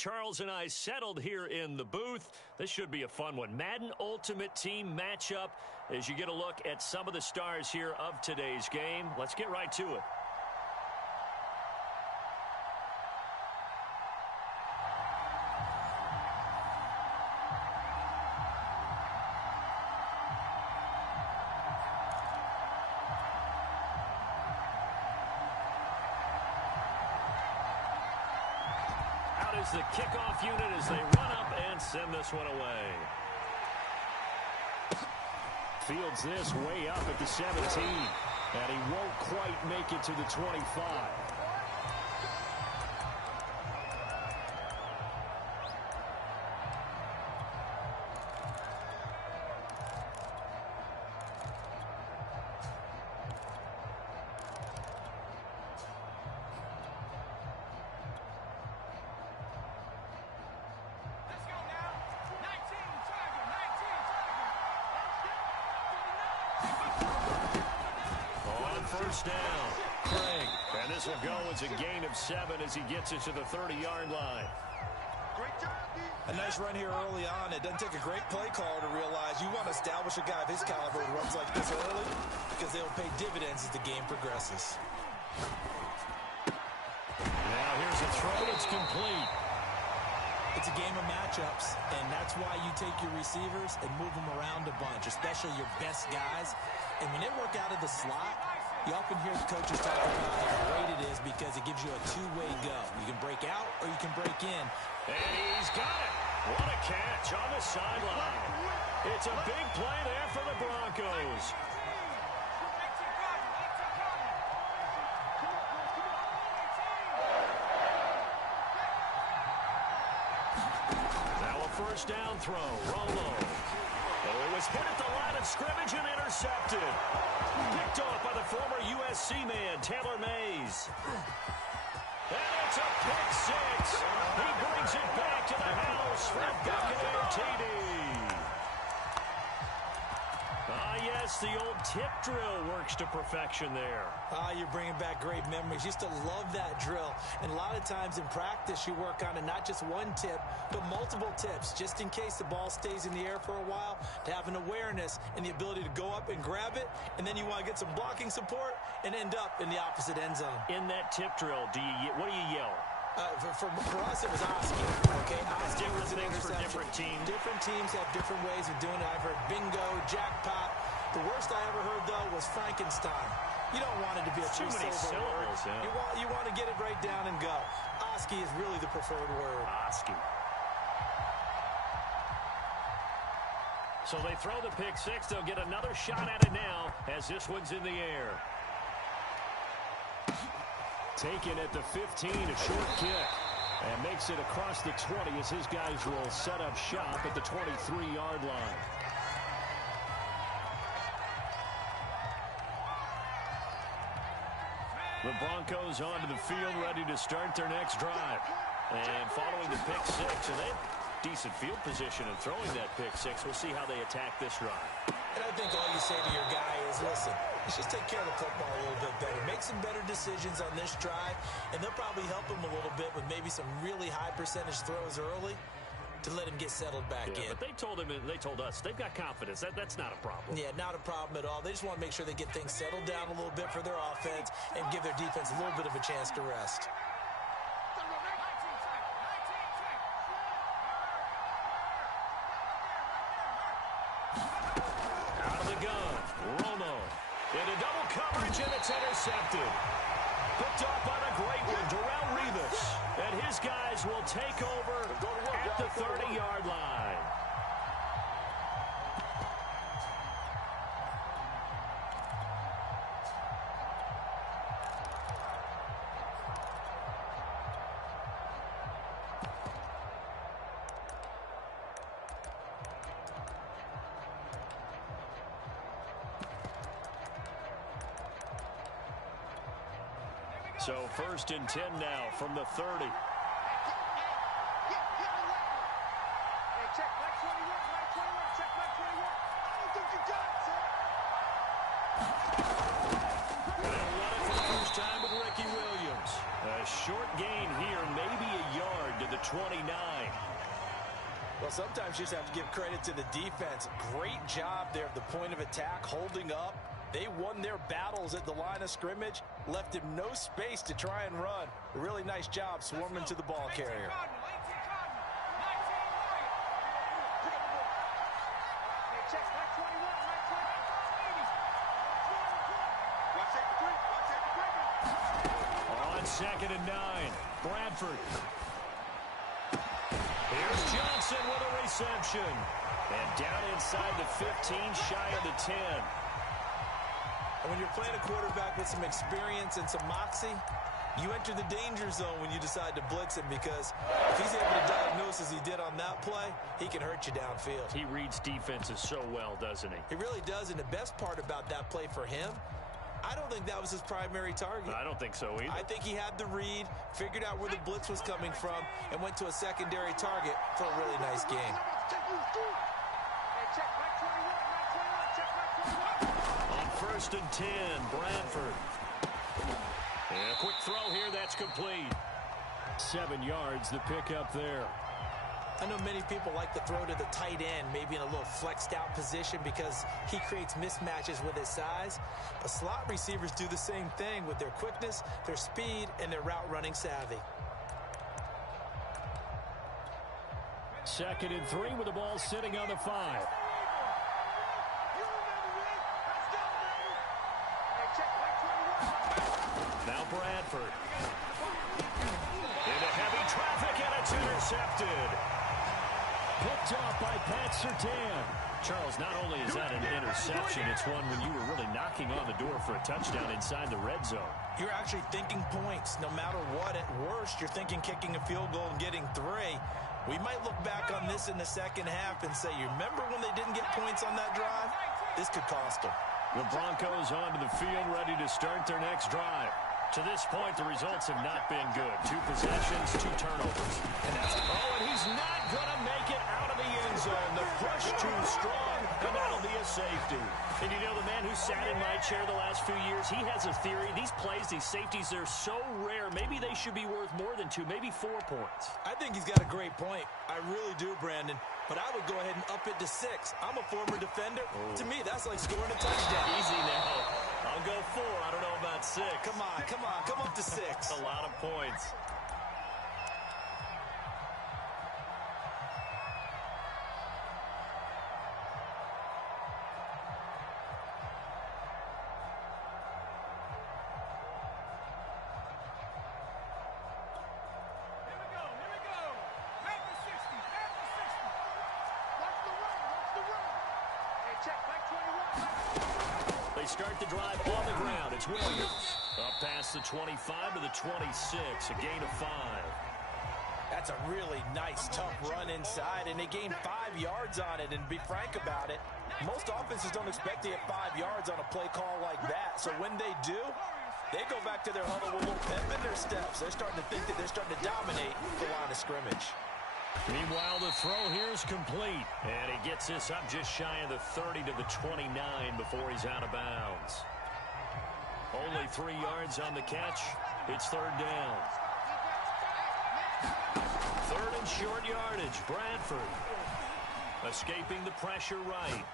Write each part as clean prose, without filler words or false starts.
Charles and I settled here in the booth. This should be a fun one. Madden Ultimate Team matchup as you get a look at some of the stars here of today's game. Let's get right to it. Is the kickoff unit as they run up and send this one away. Fields this way up at the 17, and he won't quite make it to the 25. First down, Craig. And this will go as a gain of 7 as he gets it to the 30-yard line. A nice run here early on. It doesn't take a great play caller to realize you want to establish a guy of his caliber who runs like this early because they'll pay dividends as the game progresses. Now here's a throw that's complete. It's a game of matchups, and that's why you take your receivers and move them around a bunch, especially your best guys. And when they work out of the slot, you often hear the coaches talk about how great it is because it gives you a two-way go. You can break out or you can break in. And he's got it. What a catch on the sideline. It's a big play there for the Broncos. Now a first down throw. Romo. Oh, it was hit at the line of scrimmage and intercepted. Picked off by the former USC man, Taylor Mays. And it's a pick six. He brings it back to the house for a Buccaneer TD. Yes, the old tip drill works to perfection there. You're bringing back great memories. Used to love that drill. And a lot of times in practice, you work on it, not just one tip, but multiple tips, just in case the ball stays in the air for a while, to have an awareness and the ability to go up and grab it, and then you want to get some blocking support and end up in the opposite end zone. In that tip drill, what do you yell? For us, it was Oski. Okay, Oski different was an things for different teams. Different teams have different ways of doing it. I've heard bingo, jackpot. The worst I ever heard, though, was Frankenstein. You don't want it to be a too many syllables. Yeah. You want to get it right down and go. Oski is really the preferred word. Oski. So they throw the pick six. They'll get another shot at it now as this one's in the air. Taken at the 15, a short kick. And makes it across the 20 as his guys will set up shop at the 23-yard line. The Broncos onto the field, ready to start their next drive. And following the pick six, and they have decent field position in throwing that pick six. We'll see how they attack this drive. And I think all you say to your guy is, listen, let's just take care of the football a little bit better. Make some better decisions on this drive, and they'll probably help him a little bit with maybe some really high percentage throws early to let him get settled back in. But they told him, and they told us, they've got confidence. That's not a problem. Yeah, not a problem at all. They just want to make sure they get things settled down a little bit for their offense and give their defense a little bit of a chance to rest. Out of the gun, Romo. Into double coverage, and it's intercepted. Picked off by the great one, Darrelle Revis. And his guys will take over at the 30-yard line. So first and 10 now from the 30. Short gain here, maybe a yard to the 29. Well, sometimes you just have to give credit to the defense. Great job there at the point of attack, holding up. They won their battles at the line of scrimmage, left him no space to try and run. A really nice job swarming to the ball carrier. On 2nd and 9, Bradford. Here's Johnson with a reception. And down inside the 15, shy of the 10. And when you're playing a quarterback with some experience and some moxie, you enter the danger zone when you decide to blitz him, because if he's able to diagnose as he did on that play, he can hurt you downfield. He reads defenses so well, doesn't he? He really does, and the best part about that play for him, I don't think that was his primary target. I don't think so either. I think he had the read, figured out where the blitz was coming from, and went to a secondary target for a really nice game. On 1st and 10, Bradford. And a quick throw here, that's complete. 7 yards, the pickup there. I know many people like to throw to the tight end, maybe in a little flexed out position, because he creates mismatches with his size. But slot receivers do the same thing with their quickness, their speed, and their route running savvy. 2nd and 3 with the ball sitting on the 5. Now Bradford. Into heavy traffic, and it's intercepted. Picked off by Pat Surtain. Charles, not only is that an interception, it's one when you were really knocking on the door for a touchdown inside the red zone. You're actually thinking points. No matter what, at worst, you're thinking kicking a field goal and getting 3. We might look back on this in the second half and say, you remember when they didn't get points on that drive? This could cost them. The Broncos onto the field, ready to start their next drive. To this point, the results have not been good. 2 possessions, 2 turnovers. And he's not going to make it out of the end zone. The push too strong, and that'll be a safety. And you know, the man who sat in my chair the last few years, he has a theory. These plays, these safeties, they're so rare. Maybe they should be worth more than 2, maybe 4 points. I think he's got a great point. I really do, Brandon. But I would go ahead and up it to 6. I'm a former defender. Oh. To me, that's like scoring a touchdown. Easy now. I'll go 4. I don't know about 6. Come on. Come up to 6. A lot of points. They start the drive on the ground. It's Williams. Up past the 25 to the 26. A gain of 5. That's a really nice, tough run inside, and they gained 5 yards on it. And be frank about it, most offenses don't expect to get 5 yards on a play call like that. So when they do, they go back to their huddle with a little pep in their steps. They're starting to think that they're starting to dominate the line of scrimmage. Meanwhile, the throw here is complete. And he gets this up just shy of the 30 to the 29 before he's out of bounds. Only 3 yards on the catch. It's 3rd down. 3rd and short yardage. Bradford escaping the pressure right.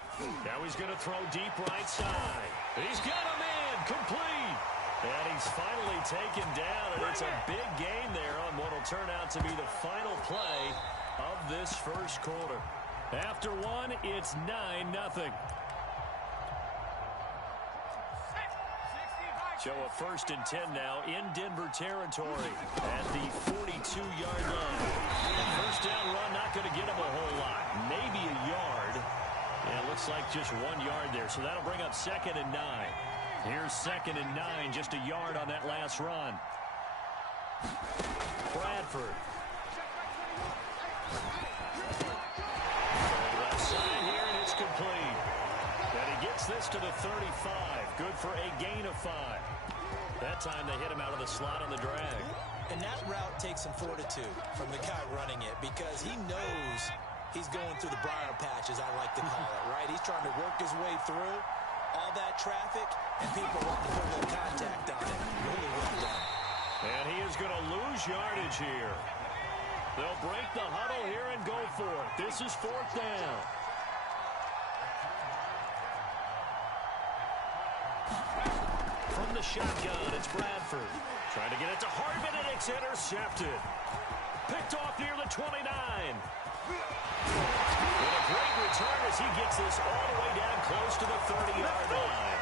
Now he's going to throw deep right side. He's got a man complete. And he's finally taken down, and it's a big gain there on what will turn out to be the final play of this first quarter. After 1, it's 9-0. So a 1st and 10 now in Denver territory at the 42-yard line. First down run, not going to get him a whole lot. Maybe a yard. And it looks like just 1 yard there. So that'll bring up 2nd and 9. Here's 2nd and 9, just a yard on that last run. Bradford. Left side here, and it's complete. And he gets this to the 35. Good for a gain of 5. That time they hit him out of the slot on the drag. And that route takes some fortitude from the guy running it, because he knows he's going through the briar patch, as I like to call it, right? He's trying to work his way through all that traffic, and people want to put a little contact on it. Really well done. And he is going to lose yardage here. They'll break the huddle here and go for it. This is 4th down. From the shotgun, it's Bradford. Trying to get it to Hartman, and it's intercepted. Picked off near the 29. With a great return as he gets this all the way down close to the 30-yard line.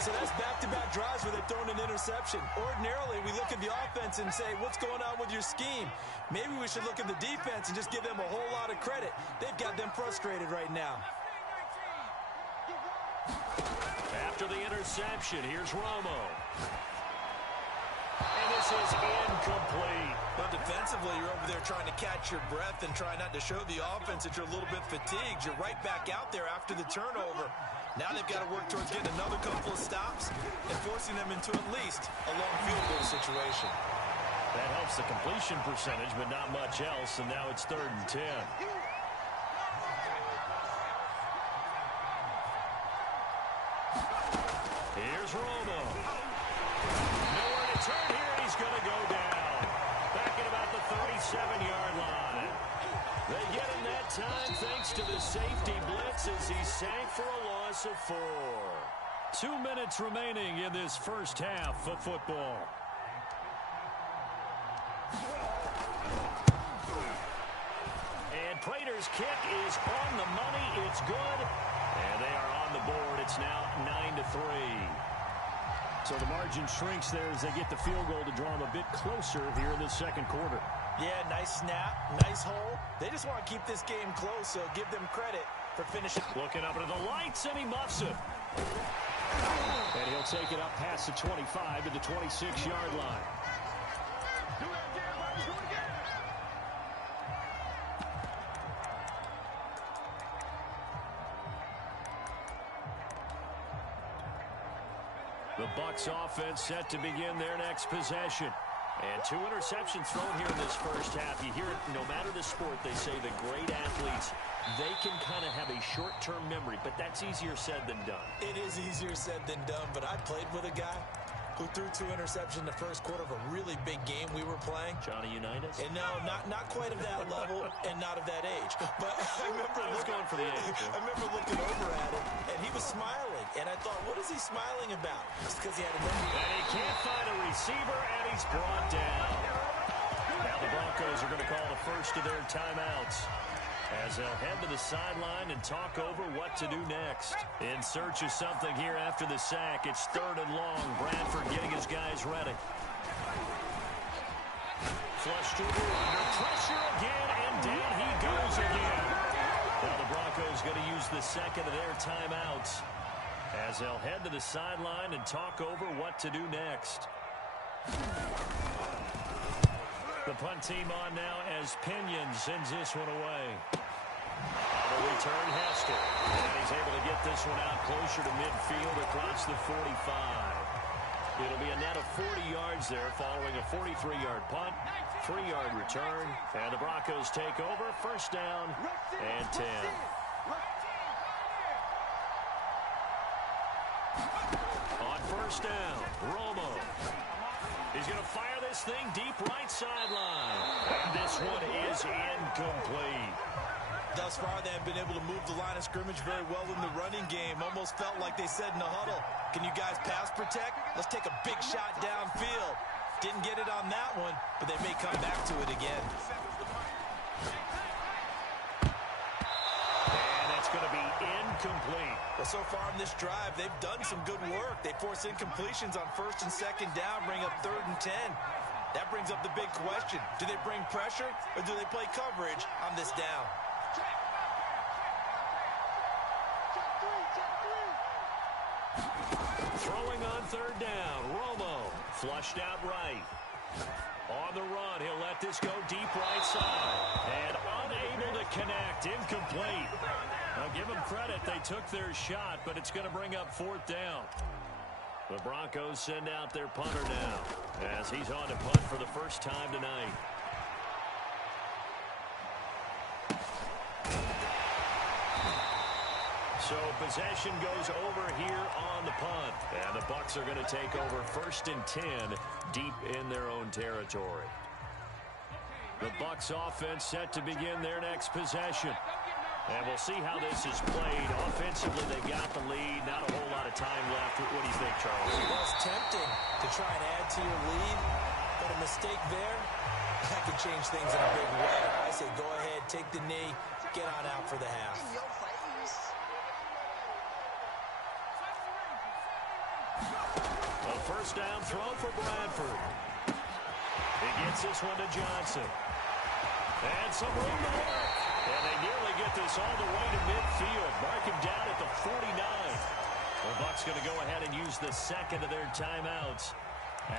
So that's back-to-back drives where they've thrown an interception. Ordinarily, we look at the offense and say, what's going on with your scheme? Maybe we should look at the defense and just give them a whole lot of credit. They've got them frustrated right now. After the interception, here's Romo. And this is incomplete. But defensively, you're over there trying to catch your breath and try not to show the offense that you're a little bit fatigued. You're right back out there after the turnover. Now they've got to work towards getting another couple of stops and forcing them into at least a long field goal situation. That helps the completion percentage, but not much else, and now it's 3rd and 10. Here's Romo. Nowhere to turn here. He's going to go down. Back at about the 37-yard line. They get him that time thanks to the safety blitz as he sank for a loss of 4. 2 minutes remaining in this first half of football. And Prater's kick is on the money. It's good. And they are on the board. It's now 9-3. So the margin shrinks there as they get the field goal to draw them a bit closer here in the second quarter. Yeah, nice snap, nice hole. They just want to keep this game close, so give them credit for finishing. Looking up into the lights, and he muffs it. And he'll take it up past the 25 to the 26-yard line. The Bucs offense set to begin their next possession. And 2 interceptions thrown here in this first half. You hear it, no matter the sport, they say the great athletes, they can kind of have a short-term memory, but that's easier said than done. It is easier said than done, but I played with a guy who threw 2 interceptions in the first quarter of a really big game we were playing. Johnny Unitas? And no, not quite of that level and not of that age. But I remember going for the age. I remember looking over at him, and he was smiling. And I thought, what is he smiling about? It's because he had a number. And he can't find a receiver, and he's brought down. Now the Broncos are going to call the first of their timeouts as they'll head to the sideline and talk over what to do next. In search of something here after the sack, it's 3rd and long. Bradford getting his guys ready. Flush to under pressure again, and down he goes again. Now the Broncos going to use the second of their timeouts as they'll head to the sideline and talk over what to do next. The punt team on now as Pinion sends this one away. On the return, Hester. And he's able to get this one out closer to midfield across the 45. It'll be a net of 40 yards there following a 43-yard punt, 3-yard return. And the Broncos take over, 1st down and 10. On 1st down, Romo. He's going to fire this thing deep right sideline. And this one is incomplete. Thus far, they have been able to move the line of scrimmage very well in the running game. Almost felt like they said in the huddle, can you guys pass protect? Let's take a big shot downfield. Didn't get it on that one, but they may come back to it again. And that's going to be incomplete. Well, so far in this drive, they've done some good work. They force incompletions on 1st and 2nd down, bring up 3rd and 10. That brings up the big question. Do they bring pressure, or do they play coverage on this down? Throwing on 3rd down, Romo flushed out right. On the run, he'll let this go deep right side. And unable to connect, incomplete. Now give them credit, they took their shot, but it's going to bring up 4th down. The Broncos send out their punter now as he's on to punt for the first time tonight. So possession goes over here on the punt. And the Bucs are going to take over 1st and 10 deep in their own territory. The Bucs offense set to begin their next possession. And we'll see how this is played. Offensively, they got the lead. Not a whole lot of time left. What do you think, Charles? Well, it's tempting to try and add to your lead, but a mistake there, that could change things in a big way. I say go ahead, take the knee, get on out for the half. A first down throw for Bradford. He gets this one to Johnson. And some room to work. And they nearly get this all the way to midfield. Mark him down at the 49. The Bucs going to go ahead and use the second of their timeouts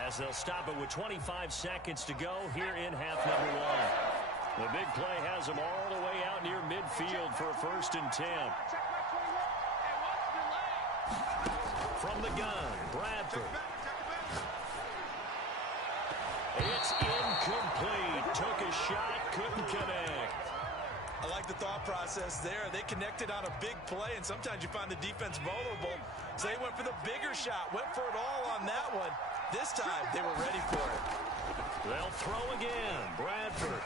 as they'll stop it with 25 seconds to go here in half number one. The big play has them all the way out near midfield for a 1st and 10. From the gun, Bradford. It's incomplete. Took a shot, couldn't connect. I like the thought process there. They connected on a big play, and sometimes you find the defense vulnerable. So they went for the bigger shot, went for it all on that one. This time, they were ready for it. They'll throw again. Bradford.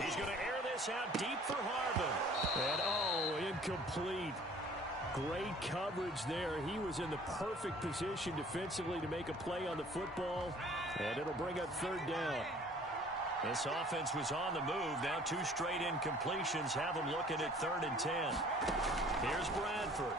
He's going to air this out deep for Harvin. And, incomplete. Great coverage there. He was in the perfect position defensively to make a play on the football, and it'll bring up 3rd down. This offense was on the move. Now 2 straight incompletions have them looking at 3rd and 10. Here's Bradford.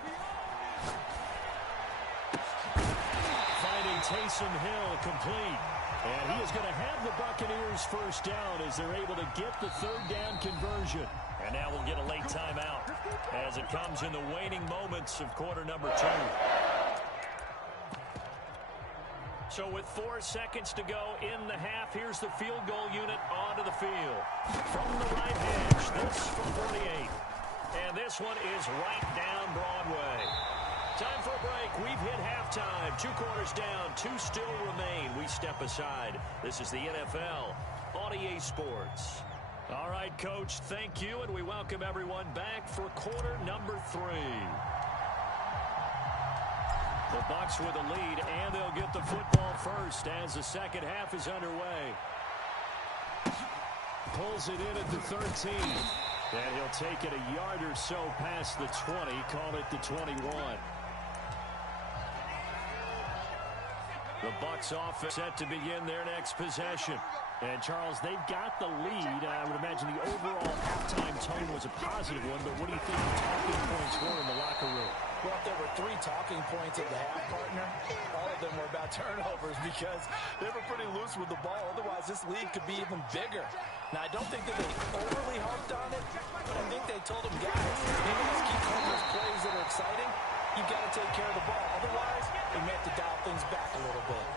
Finding Taysom Hill complete. And he is going to have the Buccaneers first down as they're able to get the 3rd down conversion. And now we'll get a late timeout as it comes in the waning moments of quarter number 2. So with 4 seconds to go in the half, here's the field goal unit onto the field. From the right edge, this from 48. And this one is right down Broadway. Time for a break. We've hit halftime. 2 quarters down, 2 still remain. We step aside. This is the NFL on EA Sports. All right, Coach, thank you, and we welcome everyone back for quarter number 3. The Bucs with a lead, and they'll get the football first as the second half is underway. Pulls it in at the 13. And he'll take it a yard or so past the 20, call it the 21. The Bucs offense set to begin their next possession. And, Charles, they've got the lead. I would imagine the overall halftime tone was a positive one, but what do you think the talking points were in the locker room? Well, if there were 3 talking points at the half, partner, all of them were about turnovers because they were pretty loose with the ball. Otherwise, this lead could be even bigger. Now, I don't think that they overly harped on it, but I think they told them, guys, maybe let's keep calling those plays that are exciting. You've got to take care of the ball. Otherwise, we may have to dial things back a little bit.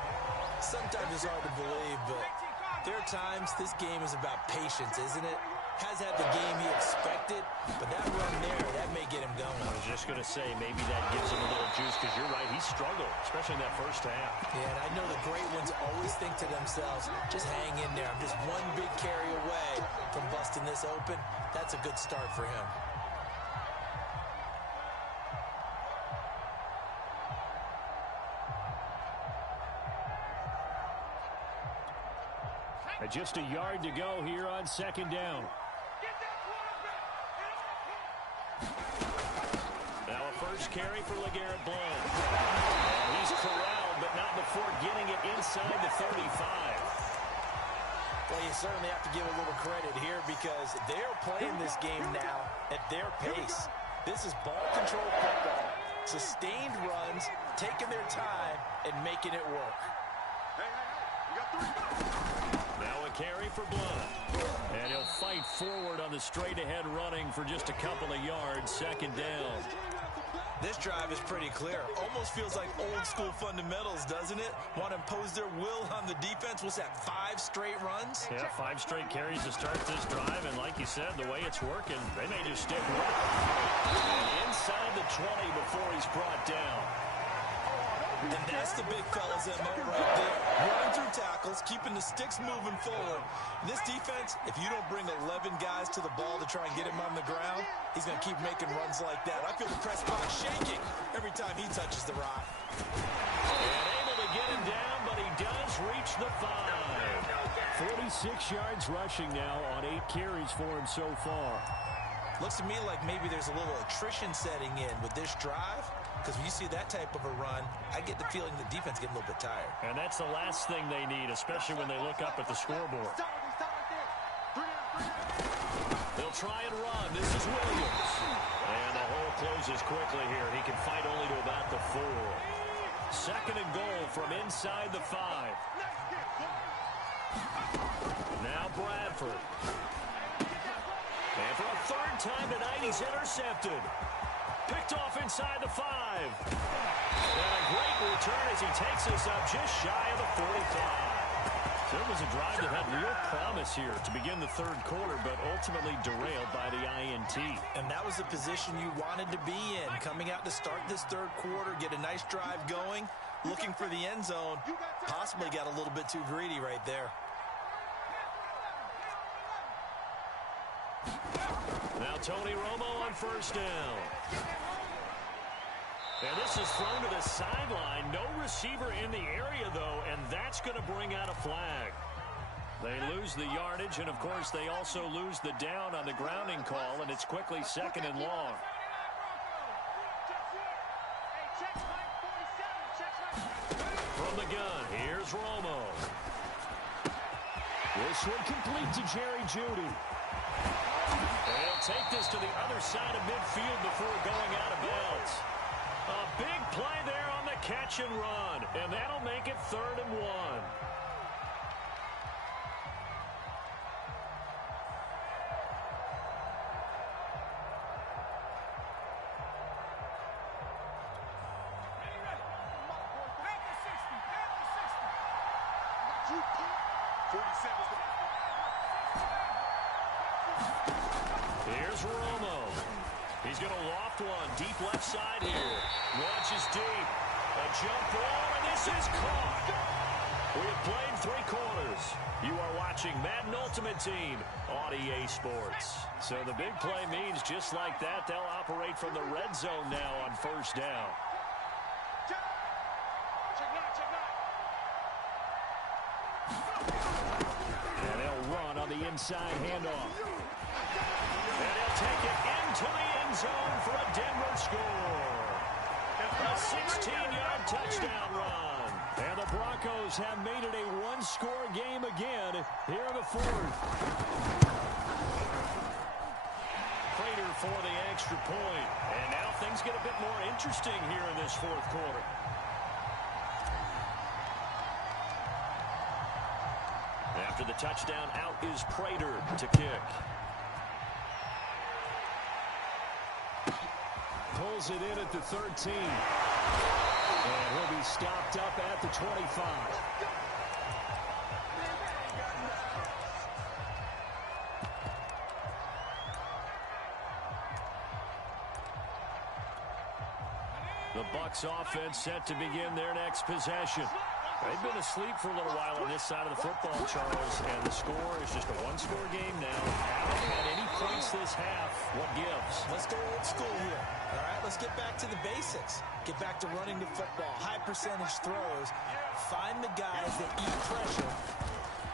Sometimes it's hard to believe, but there are times this game is about patience, isn't it? Has had the game he expected, but that run there, that may get him going. I was just going to say, maybe that gives him a little juice, because you're right, he struggled, especially in that first half. Yeah, and I know the great ones always think to themselves, just hang in there. I'm just one big carry away from busting this open. That's a good start for him. Just a yard to go here on 2nd down. Now a first carry for LeGarrette Blount. He's corralled, but not before getting it inside the 35. Well, you certainly have to give a little credit here because they're playing this game now at their pace. This is ball control football, sustained runs, taking their time, and making it work. Now a carry for Blount. And he'll fight forward on the straight-ahead running for just a couple of yards. 2nd down. This drive is pretty clear. Almost feels like old-school fundamentals, doesn't it? Want to impose their will on the defense. What's that, 5 straight runs? Yeah, 5 straight carries to start this drive. And like you said, the way it's working, they may just stick with it. And inside the 20 before he's brought down. And that's the big fella's MO right there. Running through tackles, keeping the sticks moving forward. This defense, if you don't bring 11 guys to the ball to try and get him on the ground, he's going to keep making runs like that. I feel the press box shaking every time he touches the rock. And able to get him down, but he does reach the 5. 46 yards rushing now on 8 carries for him so far. Looks to me like maybe there's a little attrition setting in with this drive, because when you see that type of a run, I get the feeling the defense getting a little bit tired. And that's the last thing they need, especially when they look up at the scoreboard. They'll try and run. This is Williams. And the hole closes quickly here. He can fight only to about the 4. Second and goal from inside the 5. Now Bradford. And for a third time tonight, he's intercepted. Picked off inside the 5. And a great return as he takes us up just shy of the 45. So it was a drive that had real promise here to begin the third quarter, but ultimately derailed by the INT. And that was the position you wanted to be in, coming out to start this third quarter, get a nice drive going, looking for the end zone. Possibly got a little bit too greedy right there. Now Tony Romo on first down. And this is thrown to the sideline. No receiver in the area, though, and that's going to bring out a flag. They lose the yardage, and, of course, they also lose the down on the grounding call, and it's quickly second and long. From the gun, here's Romo. This one complete to Jerry Jeudy. And he'll take this to the other side of midfield before going out of bounds. A big play there on the catch and run, and that'll make it 3rd and 1. Here's Romo. He's going to loft one deep left side here. Launches deep. A jump ball, and this is caught. We have played 3 quarters. You are watching Madden Ultimate Team on EA Sports. So the big play means just like that, they'll operate from the red zone now on first down. And they'll run on the inside handoff. And he'll take it into the end zone for a Denver score. A 16-yard touchdown run. And the Broncos have made it a one-score game again here in the 4th. Prater for the extra point. And now things get a bit more interesting here in this 4th quarter. After the touchdown, out is Prater to kick. Pulls it in at the 13. And he'll be stopped up at the 25. The Bucs offense set to begin their next possession. They've been asleep for a little while on this side of the football, Charles, and the score is just a one-score game now. Haven't had any points this half. What gives? Let's go old school here. All right, let's get back to the basics. Get back to running the football, high percentage throws. Find the guys that eat pressure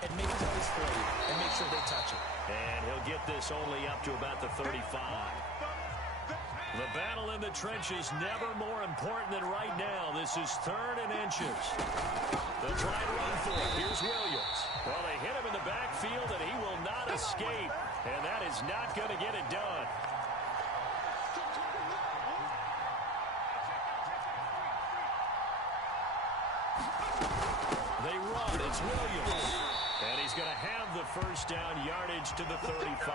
and make plays for you and make sure they touch it. And he'll get this only up to about the 35. The battle in the trenches never more important than right now. This is 3rd and inches. They'll try and run for it. Here's Williams. Well, they hit him in the backfield, and he will not escape. And that is not going to get it done. They run. It's Williams. And he's going to have the first down yardage to the 35.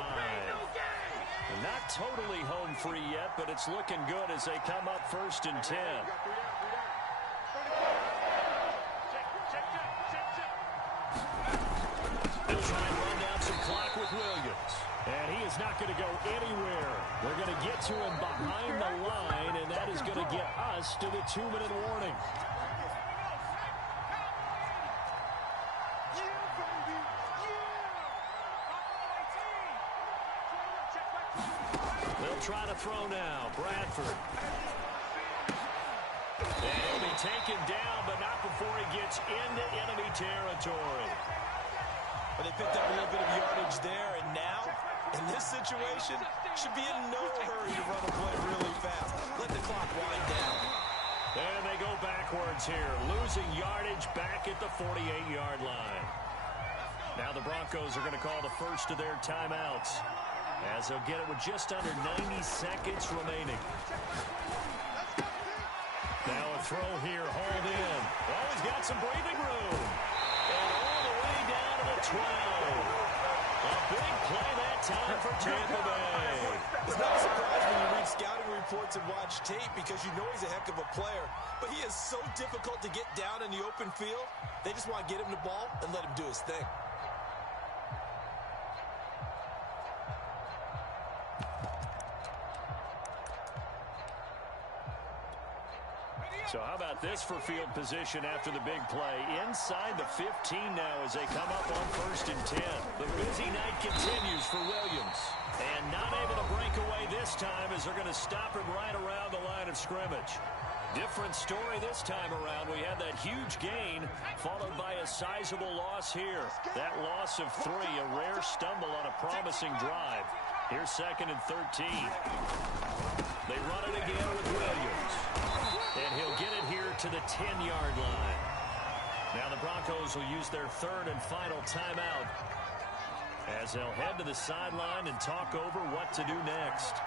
Not totally home free yet, but it's looking good as they come up 1st and 10. They'll try and run down some clock with Williams. And he is not going to go anywhere. They're going to get to him behind the line, and that is going to get us to the 2-minute warning. They'll try to throw now. Bradford. And he'll be taken down, but not before he gets into enemy territory. Well, picked up a little bit of yardage there, and now, in this situation, should be in no hurry to run a play really fast. Let the clock wind down. And they go backwards here, losing yardage back at the 48-yard line. Now the Broncos are going to call the first of their timeouts, as they'll get it with just under 90 seconds remaining. Now a throw here, hauled in. Oh, he's got some breathing room. And all the way down to the 12. A big play that time for Tampa Bay. It's not a surprise when you read scouting reports and watch tape because you know he's a heck of a player. But he is so difficult to get down in the open field. They just want to get him the ball and let him do his thing. So how about this for field position after the big play? Inside the 15 now as they come up on 1st and 10. The busy night continues for Williams. And not able to break away this time as they're going to stop him right around the line of scrimmage. Different story this time around. We had that huge gain followed by a sizable loss here. That loss of 3, a rare stumble on a promising drive. Here's 2nd and 13. They run it again with Williams. And he'll get it here to the 10-yard line. Now the Broncos will use their 3rd and final timeout as they'll head to the sideline and talk over what to do next.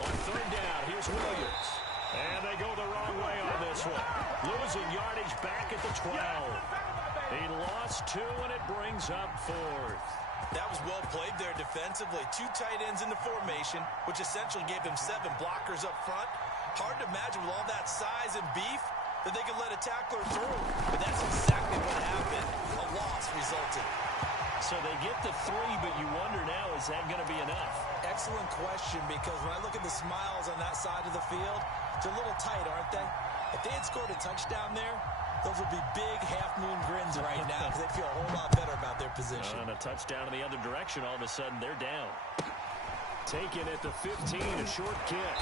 On 3rd down, here's Williams. And they go the wrong way on this one. Losing yardage back at the 12. He lost 2, and it brings up 4th. That was well played there defensively. 2 tight ends in the formation, which essentially gave them 7 blockers up front. Hard to imagine with all that size and beef that they could let a tackler through. But that's exactly what happened. A loss resulted. So they get the 3, but you wonder now, is that going to be enough? Excellent question, because when I look at the smiles on that side of the field, they're a little tight, aren't they? If they had scored a touchdown there, those would be big half-moon grins right now because they feel a whole lot better about their position. And a touchdown in the other direction, all of a sudden they're down. Taken at the 15, a short kick.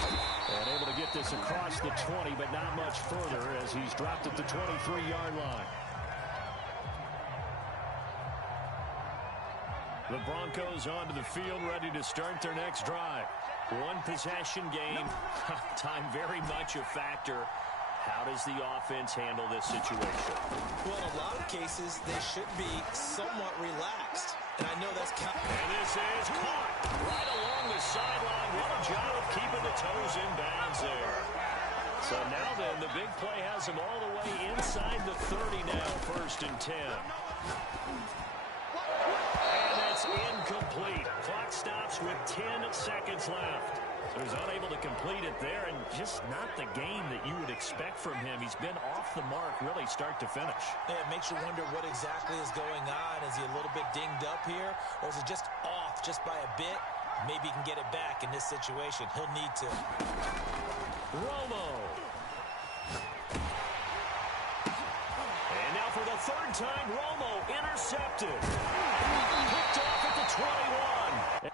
And able to get this across the 20, but not much further as he's dropped at the 23-yard line. The Broncos onto the field, ready to start their next drive. 1 possession game. Time very much a factor. How does the offense handle this situation? Well, in a lot of cases, they should be somewhat relaxed. And I know that's and this is caught right along the sideline. What a job of keeping the toes in bounds there. So now then, the big play has him all the way inside the 30 now, 1st and 10. And that's incomplete. Clock stops with 10 seconds left. So he's unable to complete it there, and just not the game that you would expect from him. He's been off the mark really start to finish. Yeah, it makes you wonder what exactly is going on. Is he a little bit dinged up here, or is it just off just by a bit? Maybe he can get it back in this situation. He'll need to. Romo. And now for the 3rd time, Romo intercepted. Picked off at the 21.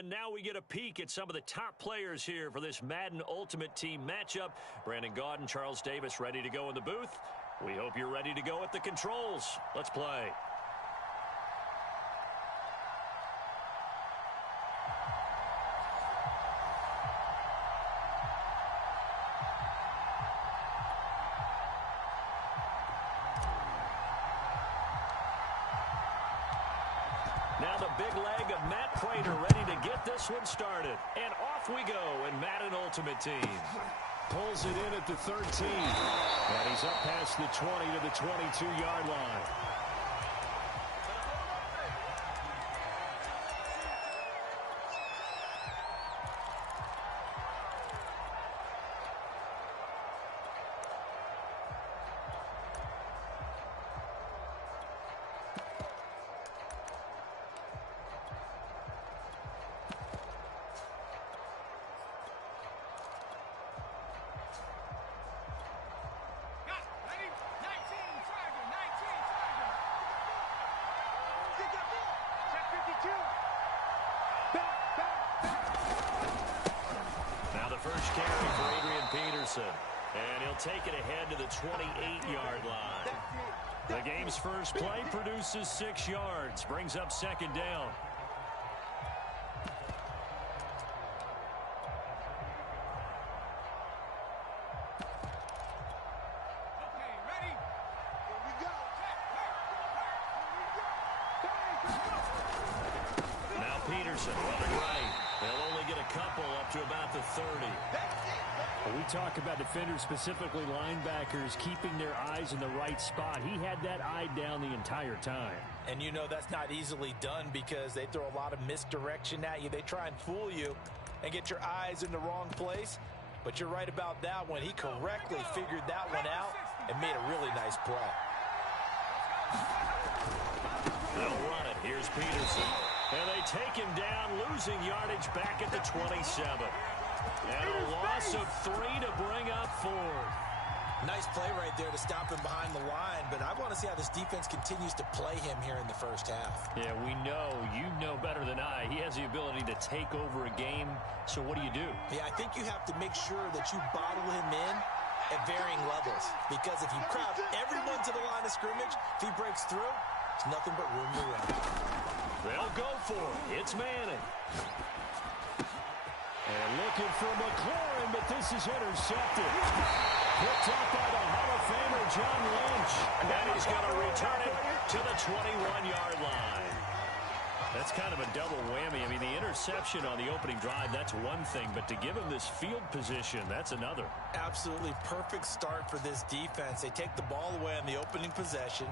and now we get a peek at some of the top players here for this Madden Ultimate Team matchup. Brandon Gaudin, Charles Davis ready to go in the booth. We hope you're ready to go at the controls. Let's play. Now the big leg of Matt Prater ready to get this one started. And off we go in Madden Ultimate Team. Pulls it in at the 13. And he's up past the 20 to the 22-yard line. First carry for Adrian Peterson. And he'll take it ahead to the 28-yard line. The game's first play produces 6 yards. Brings up second down. Okay, ready? Here we go. Now Peterson running right. They'll only get a couple up to about the 30. We talk about defenders, specifically linebackers, keeping their eyes in the right spot. He had that eye down the entire time. And you know that's not easily done because they throw a lot of misdirection at you. They try and fool you and get your eyes in the wrong place. But you're right about that one. He correctly figured that one out and made a really nice play. They'll run it. Here's Peterson. And they take him down, losing yardage back at the 27. And a loss of 3 to bring up 4. Nice play right there to stop him behind the line, but I want to see how this defense continues to play him here in the first half. Yeah, we know. You know better than I. He has the ability to take over a game, so what do you do? Yeah, I think you have to make sure that you bottle him in at varying levels, because if you crowd everyone to the line of scrimmage, if he breaks through, there's nothing but room to run. They'll go for it. It's Manning. And looking for McLaurin, but this is intercepted. Picked up by the Hall of Famer, John Lynch. And he's going to return it to the 21-yard line. That's kind of a double whammy. I mean, the interception on the opening drive, that's one thing. But to give him this field position, that's another. Absolutely perfect start for this defense. They take the ball away on the opening possession.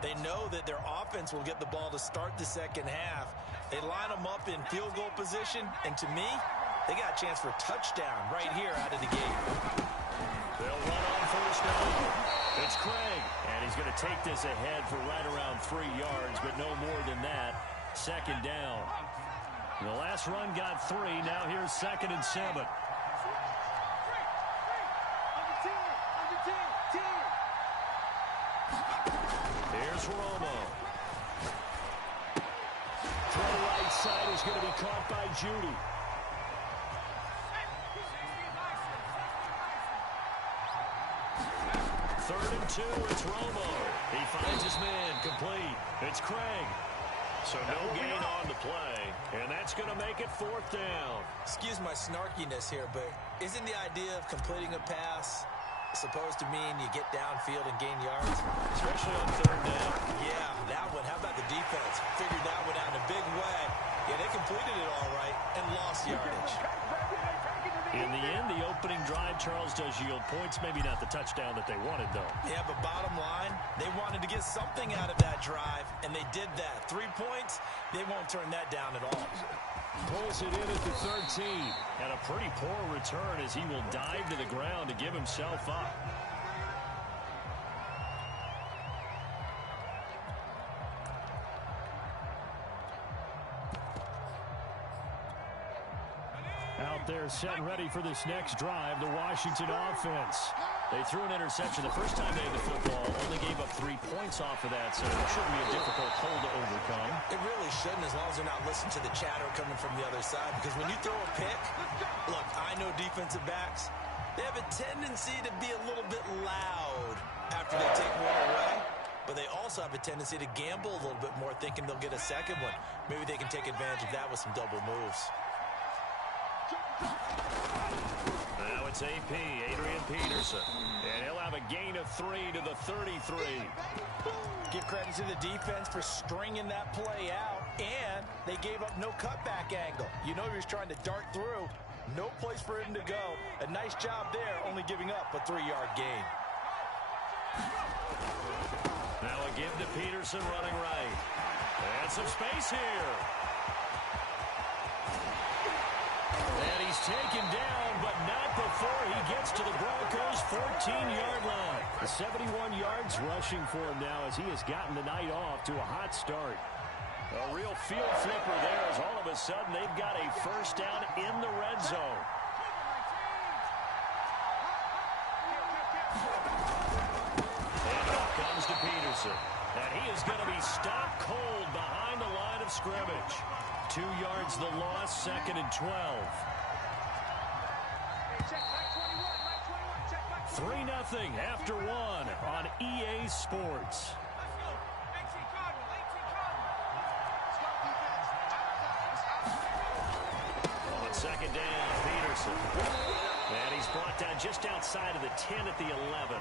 They know that their offense will get the ball to start the second half. They line them up in field goal position, and to me, they got a chance for a touchdown right here out of the gate. They'll run on first down. It's Craig, and he's going to take this ahead for right around 3 yards, but no more than that. Second down. The last run got 3. Now here's 2nd and 7. Here's Romo. To the right side is going to be caught by Judy. Third and 2, it's Romo. He finds his man, complete. It's Craig. So no gain on the play, and that's going to make it 4th down. Excuse my snarkiness here, but isn't the idea of completing a pass supposed to mean you get downfield and gain yards? Especially on 3rd down. Yeah, that one. How about the defense? Figured that one out in a big way. Yeah, they completed it all right and lost yardage. In the end, the opening drive, Charles, does yield points. Maybe not the touchdown that they wanted, though. Yeah, but bottom line, they wanted to get something out of that drive, and they did that. 3 points, they won't turn that down at all. Pulls it in at the 13. And a pretty poor return as he will dive to the ground to give himself up. Out there set and ready for this next drive, the Washington offense. They threw an interception the first time they had the football, only gave up 3 points off of that, so it shouldn't be a difficult hole to overcome. It really shouldn't, as long as they're not listening to the chatter coming from the other side. Because when you throw a pick, look, I know defensive backs, they have a tendency to be a little bit loud after they take one away. But they also have a tendency to gamble a little bit more, thinking they'll get a second one. Maybe they can take advantage of that with some double moves. Now it's AP, Adrian Peterson. And he'll have a gain of 3 to the 33. Give credit to the defense for stringing that play out, and they gave up no cutback angle. You know he was trying to dart through. No place for him to go. A nice job there, only giving up a 3-yard gain. Now a give to Peterson running right. And some space here. And he's taken down, but not before he gets to the Broncos' 14-yard line. The 71 yards rushing for him now as he has gotten the night off to a hot start. A real field flipper there as all of a sudden they've got a first down in the red zone. And off comes to Peterson. And he is going to be stopped cold behind the line of scrimmage. 2 yards the loss, 2nd and 12. 3-0 after 1 on EA Sports. On 2nd down, Peterson. And he's brought down just outside of the 10 at the 11.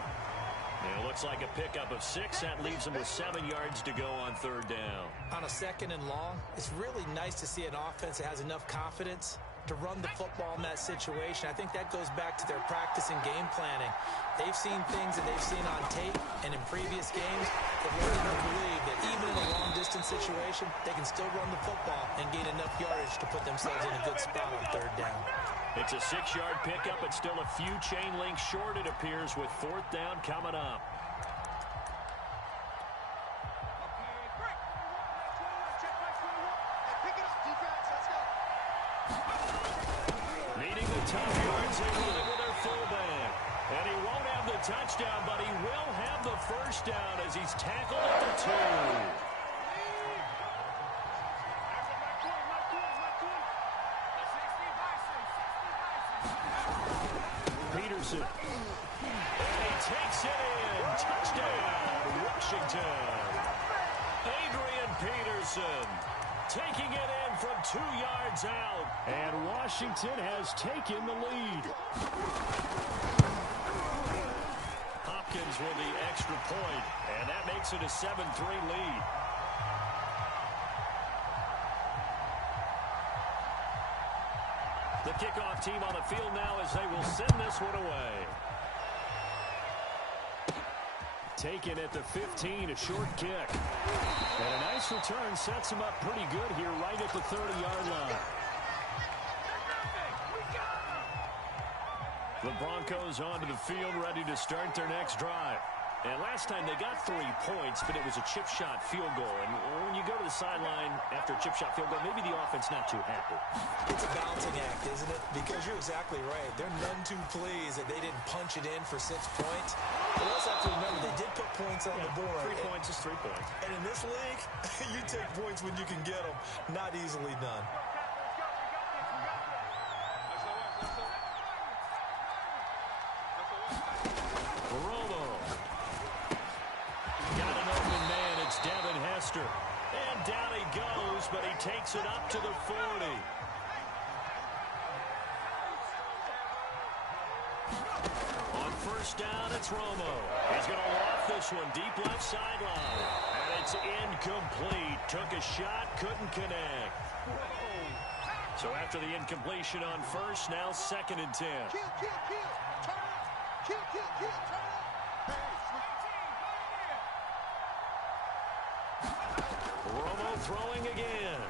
And it looks like a pickup of 6. That leaves him with 7 yards to go on 3rd down. On a 2nd and long, it's really nice to see an offense that has enough confidence to run the football in that situation. I think that goes back to their practice and game planning. They've seen things that they've seen on tape and in previous games that really don't believe that even in a long-distance situation, they can still run the football and gain enough yardage to put themselves in a good spot on 3rd down. It's a 6-yard pickup, but still a few chain links short, it appears, with 4th down coming up. Needing the top yards, they will with their fullback. And he won't have the touchdown, but he will have the first down as he's tackled at the 2. Peterson. And he takes it in. Touchdown, Washington. Adrian Peterson taking it in from 2 yards out. And Washington has taken the lead. Hopkins with the extra point, and that makes it a 7-3 lead. The kickoff team on the field now as they will send this one away. Taken at the 15, a short kick. And a nice return sets him up pretty good here right at the 30-yard line. The Broncos onto the field ready to start their next drive. And last time they got 3 points, but it was a chip shot field goal. And when you go to the sideline after a chip shot field goal, maybe the offense not too happy. It's a balancing act, isn't it? Because you're exactly right. They're none too pleased that they didn't punch it in for 6 points. But you also have to remember they did put points on the board. 3 points is 3 points. And in this league, you take points when you can get them. Not easily done. Devin Hester. And down he goes, but he takes it up to the 40. On 1st down, it's Romo. He's going to loft this one deep left sideline. And it's incomplete. Took a shot, couldn't connect. So after the incompletion on 1st, now 2nd and 10. Kill, turn up. Kill, turn up. Romo throwing again.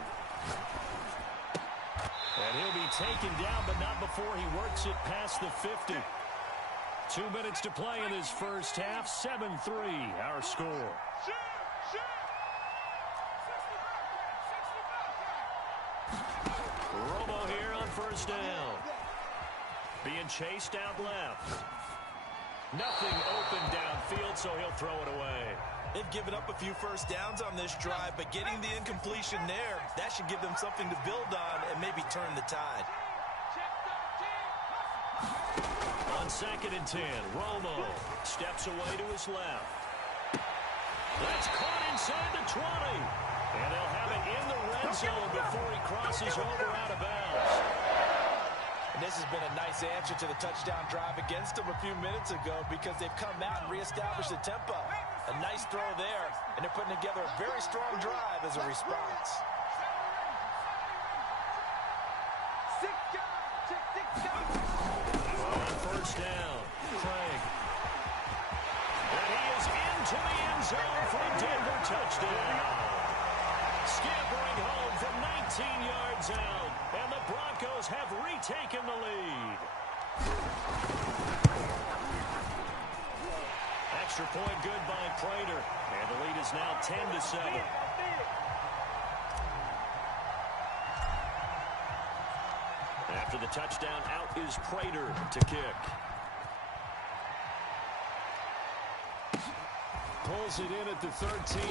And he'll be taken down, but not before he works it past the 50. 2 minutes to play in this first half. 7-3, our score. Romo here on 1st down. Being chased out left. Nothing open downfield, so he'll throw it away. They've given up a few first downs on this drive, but getting the incompletion there, that should give them something to build on and maybe turn the tide. On 2nd and 10, Romo steps away to his left. That's caught inside the 20. And they'll have it in the red zone before he crosses over out of bounds. And this has been a nice answer to the touchdown drive against them a few minutes ago because they've come out and reestablished the tempo. A nice throw there, and they're putting together a very strong drive as a response. On first down, Craig. And he is into the end zone for a Denver touchdown. Scampering home from 19 yards out, and the Broncos have retaken the lead. Extra point good by Prater, and the lead is now 10-7. After the touchdown, out is Prater to kick. Pulls it in at the 13.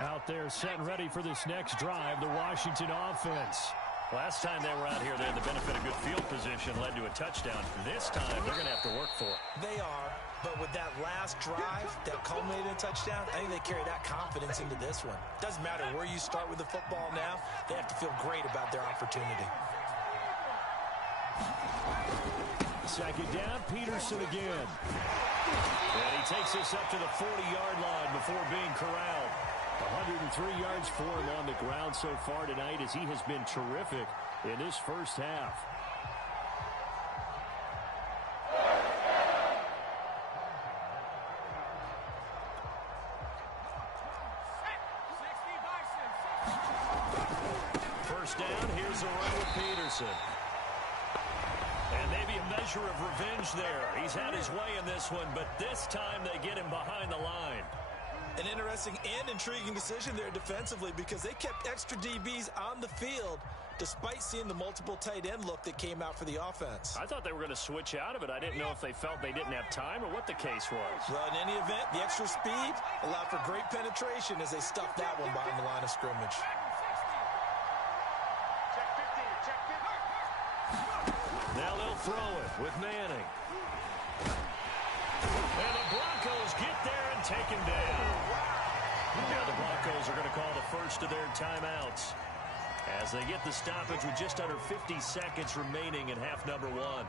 Out there set and ready for this next drive, the Washington offense. Last time they were out here, they had the benefit of good field position, led to a touchdown. This time, they're going to have to work for it. They are, but with that last drive that culminated in a touchdown, I think they carry that confidence into this one. Doesn't matter where you start with the football now, they have to feel great about their opportunity. Second down, Peterson again. And he takes this up to the 40-yard line before being corralled. 103 yards for him on the ground so far tonight as he has been terrific in this first half. First down, here's a run with Peterson. And maybe a measure of revenge there. He's had his way in this one, but this time they get him behind the line. An interesting and intriguing decision there defensively because they kept extra DBs on the field despite seeing the multiple tight end look that came out for the offense. I thought they were going to switch out of it. I didn't know if they felt they didn't have time or what the case was. Well, in any event, the extra speed allowed for great penetration as they stuffed that one behind the line of scrimmage. Now they'll throw it with Manning. And the Broncos get there and take him down. Now the Broncos are going to call the first of their timeouts as they get the stoppage with just under 50 seconds remaining in half number one.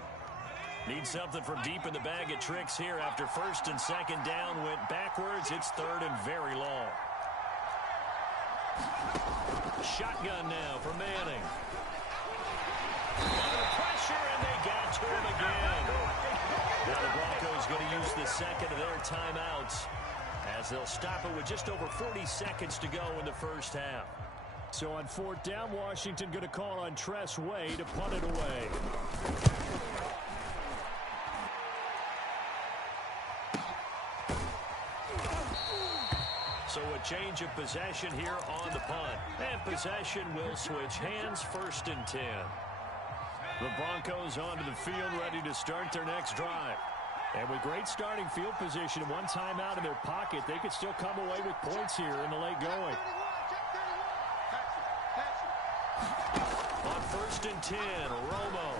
Need something from deep in the bag of tricks here after first and second down went backwards. It's third and very long. Shotgun now for Manning. Under pressure, and they got to him again. Now the Broncos going to use the second of their timeouts as they'll stop it with just over 40 seconds to go in the first half. So on fourth down, Washington going to call on Tress Way to punt it away. So a change of possession here on the punt. And possession will switch hands, 1st and 10. The Broncos onto the field ready to start their next drive. And with great starting field position and one timeout in their pocket, they could still come away with points here in the late going. On 1st and 10, Romo.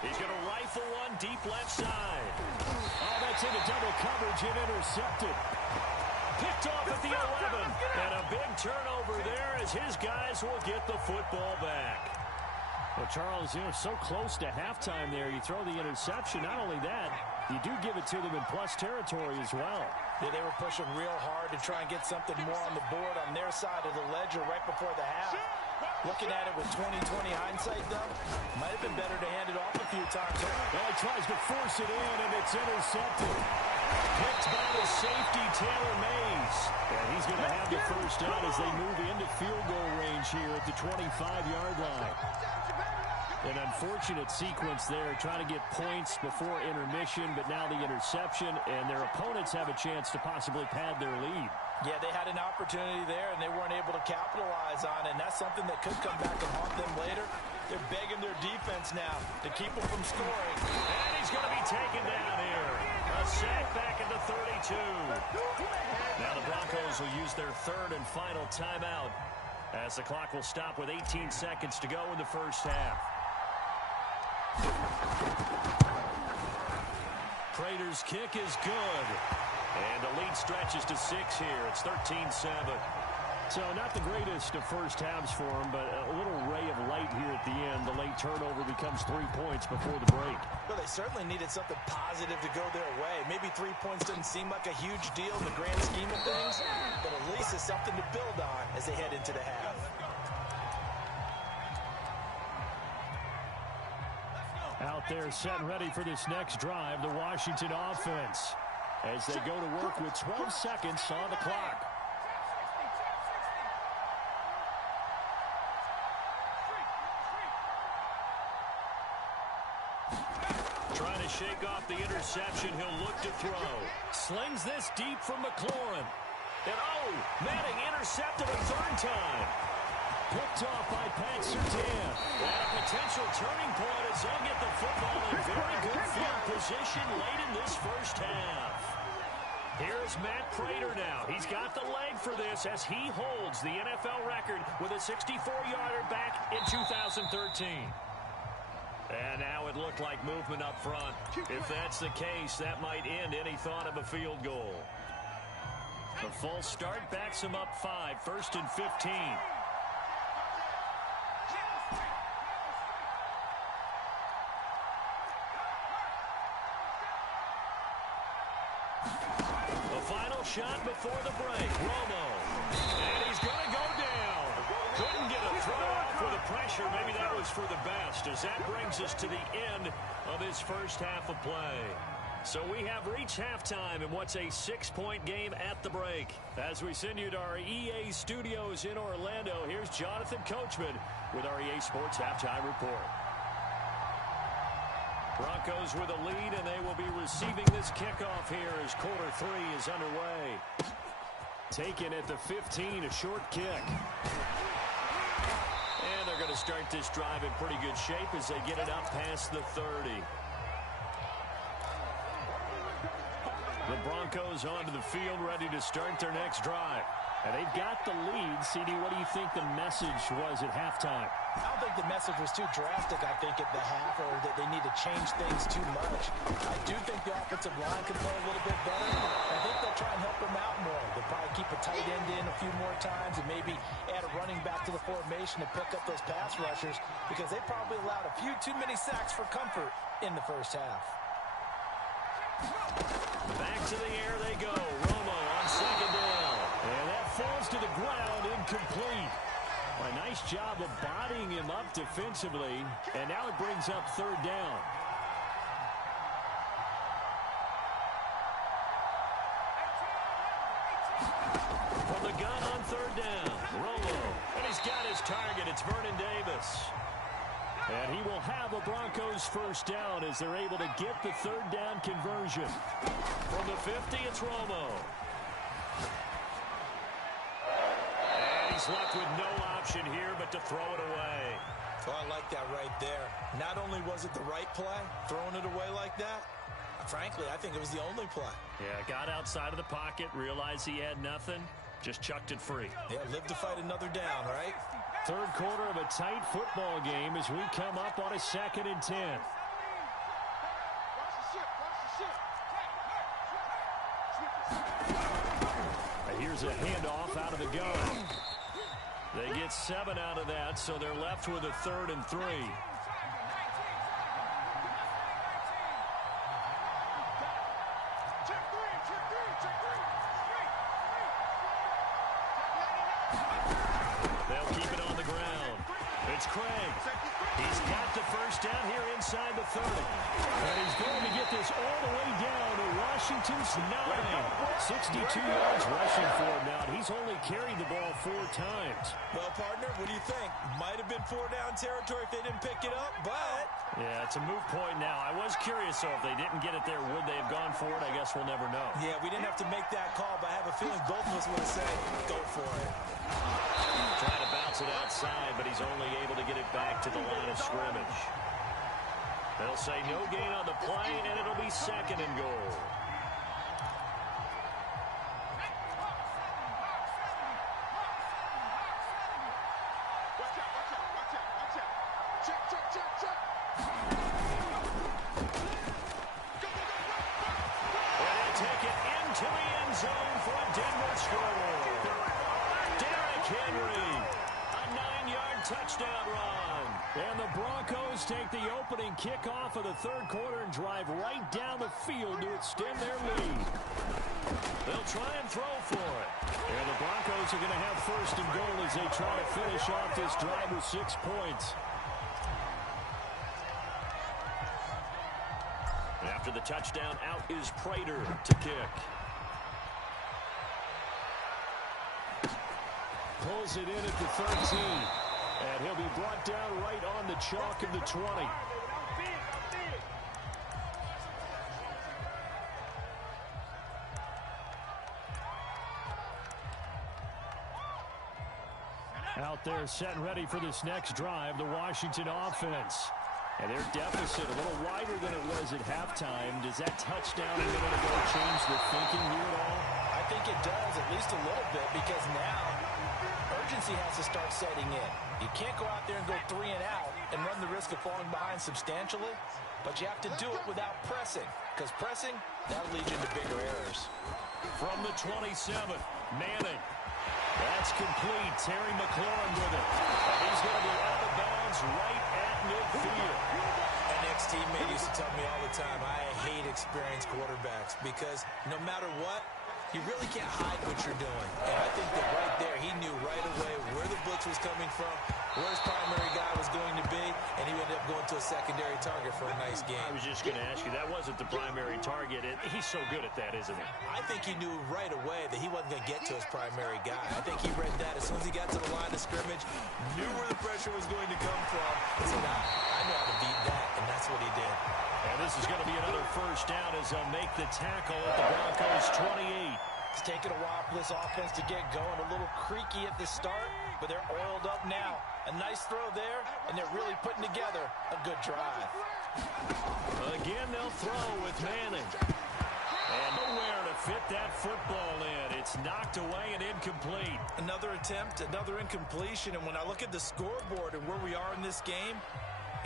He's going to rifle one deep left side. Oh, that's into double coverage and intercepted. Picked off at the 11. And a big turnover there as his guys will get the football back. Well, Charles, so close to halftime there. You throw the interception. Not only that, you do give it to them in plus territory as well. Yeah, they were pushing real hard to try and get something more on the board on their side of the ledger right before the half. Looking at it with 20/20 hindsight, though, might have been better to hand it off a few times. Well, he tries to force it in, and it's intercepted. Picked by the safety, Taylor Mays. And he's going to have the first down as they move into field goal range here at the 25-yard line. An unfortunate sequence there, trying to get points before intermission, but now the interception, and their opponents have a chance to possibly pad their lead. Yeah, they had an opportunity there, and they weren't able to capitalize on it, and that's something that could come back and haunt them later. They're begging their defense now to keep them from scoring. And he's going to be taken down here. A sack back at the 32. Now the Broncos will use their third and final timeout as the clock will stop with 18 seconds to go in the first half. Prater's kick is good. And the lead stretches to 6 here. It's 13-7. So not the greatest of first halves for him, but a little ray of light here at the end. The late turnover becomes 3 points before the break. Well, they certainly needed something positive to go their way. Maybe 3 points doesn't seem like a huge deal in the grand scheme of things, but at least it's something to build on as they head into the half. Out there set and ready for this next drive, the Washington offense, as they go to work with 12 seconds on the clock. Trying to shake off the interception. He'll look to throw. Slings this deep from McLaurin. And Manning intercepted a third time. Picked off by Pat Surtain. And a potential turning point as they'll get the football in very good field position late in this first half. Here's Matt Prater now. He's got the leg for this as he holds the NFL record with a 64-yarder back in 2013. And now it looked like movement up front. If that's the case, that might end any thought of a field goal. The false start backs him up 5, 1st and 15. The final shot before the break. Romo. And he's going to go down. Couldn't get a throw off with the pressure. Maybe that was for the best, as that brings us to the end of this first half of play. So we have reached halftime in what's a 6-point game at the break. As we send you to our EA studios in Orlando, here's Jonathan Coachman with our EA Sports Halftime Report. Broncos with a lead, and they will be receiving this kickoff here as quarter 3 is underway. Taken at the 15, a short kick. And they're going to start this drive in pretty good shape as they get it up past the 30. The Broncos onto the field, ready to start their next drive. And they've got the lead. CD, what do you think the message was at halftime? I don't think the message was too drastic, I think, at the half, or that they need to change things too much. I do think the offensive line can play a little bit better. I think they'll try and help them out more. They'll probably keep a tight end in a few more times and maybe add a running back to the formation to pick up those pass rushers, because they probably allowed a few too many sacks for comfort in the first half. Back to the air they go. Romo on second down. And that falls to the ground, incomplete. A nice job of bodying him up defensively. And now it brings up third down. From the gun on third down. Romo. And he's got his target. It's Vernon Davis. And he will have a Broncos first down as they're able to get the third down conversion. From the 50, it's Romo. And he's left with no option here but to throw it away. Oh, I like that right there. Not only was it the right play, throwing it away like that, frankly, I think it was the only play. Yeah, got outside of the pocket, realized he had nothing, just chucked it free. Yeah, live to fight another down, right? Third quarter of a tight football game as we come up on a 2nd and 10. Here's a handoff out of the gun. They get 7 out of that, so they're left with a 3rd and 3. They'll keep it on the ground. It's Craig. He's got the first down here inside the 30. And he's going to get this all the way down to Washington's 9. 62 yards rushing for him now. He's only carried the ball 4 times. Well, partner, what do you think? Might have been 4-down territory if they didn't pick it up, but... Yeah, it's a moot point now. I was curious, so if they didn't get it there, would they have gone for it? I guess we'll never know. Yeah, we didn't have to make that call, but I have a feeling both of us would have said, go for it. Trying to bounce it outside, but he's only able to get it back to the line of scrimmage. They'll say no gain on the play, and it'll be 2nd and goal. Take it into the end zone for a Denver score. Derrick Henry, a 9-yard touchdown run. And the Broncos take the opening kickoff of the 3rd quarter and drive right down the field to extend their lead. They'll try and throw for it. And the Broncos are going to have 1st and goal as they try to finish off this drive with 6 points. After the touchdown, out is Prater to kick. Pulls it in at the 13. And he'll be brought down right on the chalk of the 20. Out there set and ready for this next drive, the Washington offense. And their deficit a little wider than it was at halftime. Does that touchdown a minute ago change the thinking here at all? I think it does, at least a little bit, because now urgency has to start setting in. You can't go out there and go 3 and out and run the risk of falling behind substantially, but you have to do it without pressing, because pressing, that'll lead you into bigger errors. From the 27, Manning. That's complete. Terry McLaurin with it. And he's going to be out of bounds right at midfield. An ex-teammate used to tell me all the time, I hate experienced quarterbacks because no matter what, you really can't hide what you're doing. And I think that right there, he knew right away where the blitz was coming from, where his primary guy was going to be, and he ended up going to a secondary target for a nice game. I was just going to ask you, that wasn't the primary target. He's so good at that, isn't he? I think he knew right away that he wasn't going to get to his primary guy. I think he read that as soon as he got to the line of scrimmage, knew where the pressure was going to come from, and said, I know how to beat that, and that's what he did. And this is going to be another 1st down as they'll make the tackle at the Broncos 28. It's taken a while for this offense to get going. A little creaky at the start, but they're oiled up now. A nice throw there, and they're really putting together a good drive. Again, they'll throw with Manning. And nowhere to fit that football in. It's knocked away and incomplete. Another attempt, another incompletion. And when I look at the scoreboard and where we are in this game,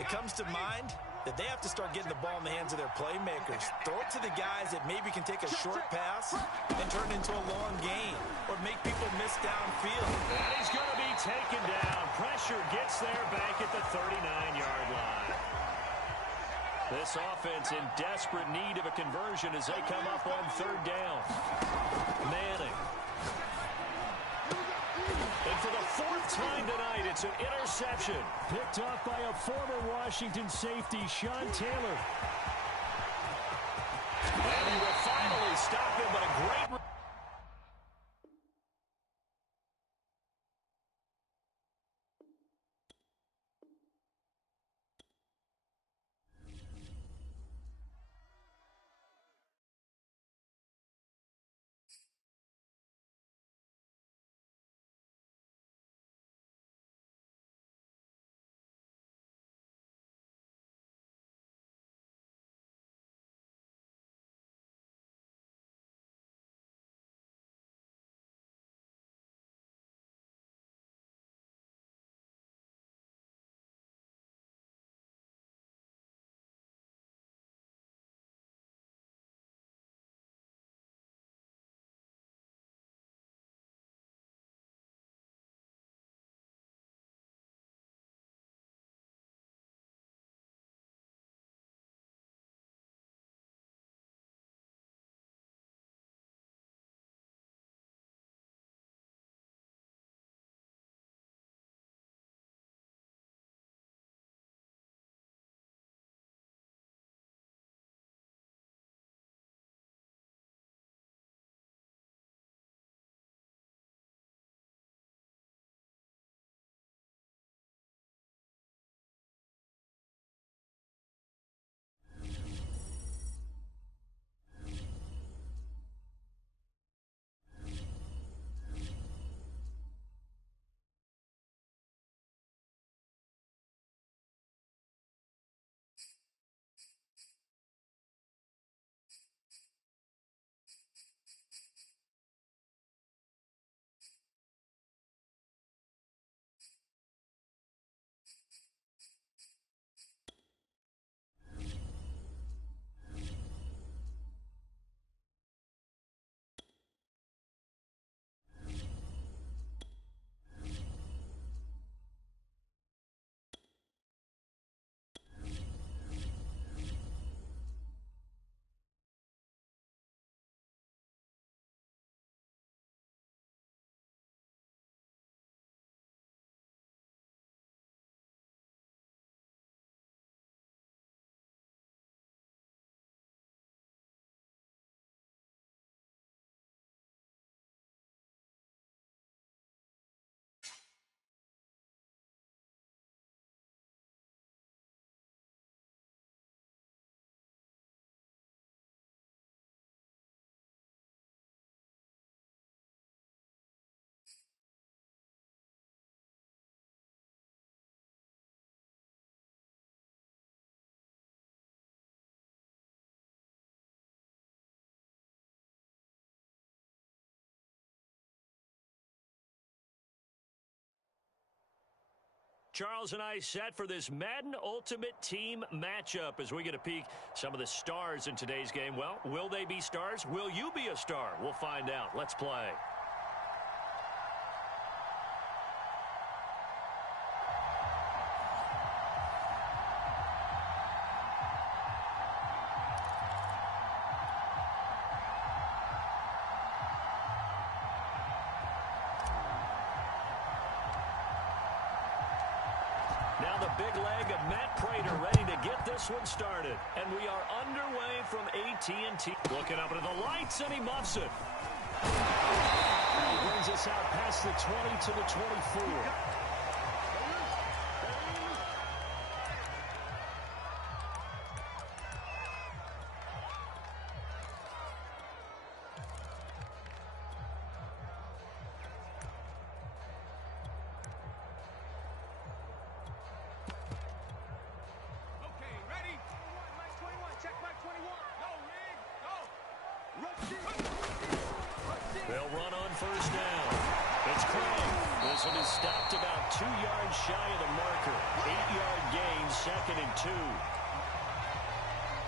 it comes to mind that they have to start getting the ball in the hands of their playmakers. Throw it to the guys that maybe can take a short pass and turn it into a long gain or make people miss downfield. And he's going to be taken down. Pressure gets there back at the 39-yard line. This offense in desperate need of a conversion as they come up on 3rd down. Manning. And for the 4th time tonight, it's an interception. Picked off by a former Washington safety, Sean Taylor. And he will finally stop him, but a great Charles and I set for this Madden Ultimate Team matchup as we get a peek some of the stars in today's game. Well, will they be stars? Will you be a star? We'll find out. Let's play. Now the big leg of Matt Prater ready to get this one started. And we are underway from AT&T. Looking up into the lights, and he muffs it. He brings us out past the 20 to the 24. They'll run on first down. It's Craig. This one is stopped about 2 yards shy of the marker. 8-yard gain, 2nd and 2.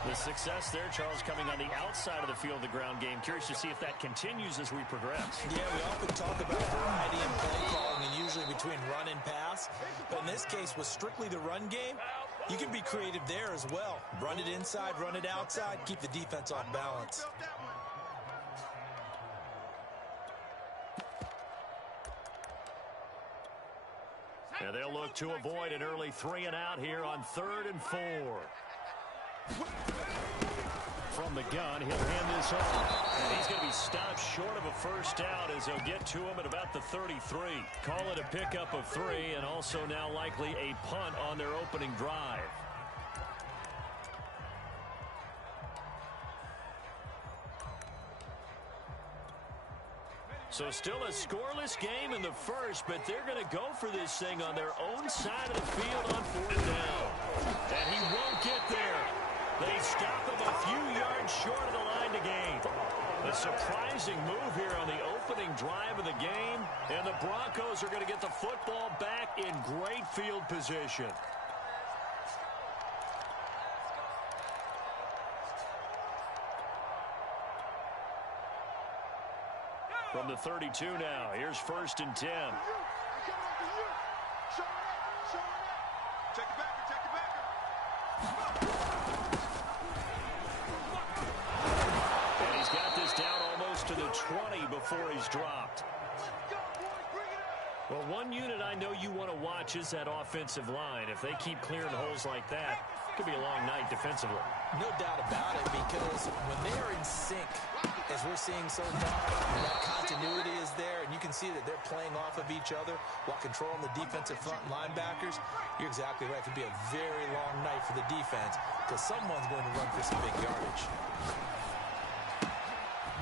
The success there, Charles, coming on the outside of the field, the ground game. Curious to see if that continues as we progress. Yeah, we often talk about variety in play calling and usually between run and pass. But in this case, with strictly the run game, you can be creative there as well. Run it inside, run it outside, keep the defense off balance. And they'll look to avoid an early 3 and out here on 3rd and 4. From the gun, he'll hand this off. And he's going to be stopped short of a first down as they'll get to him at about the 33. Call it a pickup of 3 and also now likely a punt on their opening drive. So still a scoreless game in the first, but they're going to go for this thing on their own side of the field on 4th down. And he won't get there. They stop him a few yards short of the line to gain. A surprising move here on the opening drive of the game, and the Broncos are going to get the football back in great field position. From the 32 now, here's 1st and 10. Check it back. And he's got this down almost to the 20 before he's dropped. Well, one unit I know you want to watch is that offensive line. If they keep clearing holes like that, it could be a long night defensively. No doubt about it, because when they are in sync, as we're seeing so far, that continuity is there, and you can see that they're playing off of each other while controlling the defensive front linebackers. You're exactly right. It could be a very long night for the defense because someone's going to run for some big yardage.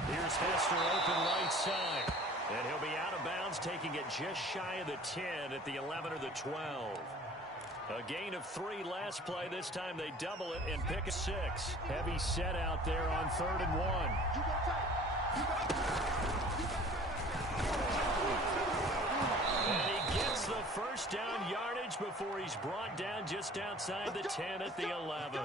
Here's Hester open right side, and he'll be out of bounds, taking it just shy of the 10 at the 11 or the 12. A gain of 3 last play. This time they double it and pick a 6. Heavy set out there on 3rd and 1. And he gets the first down yardage before he's brought down just outside the 10 at the 11.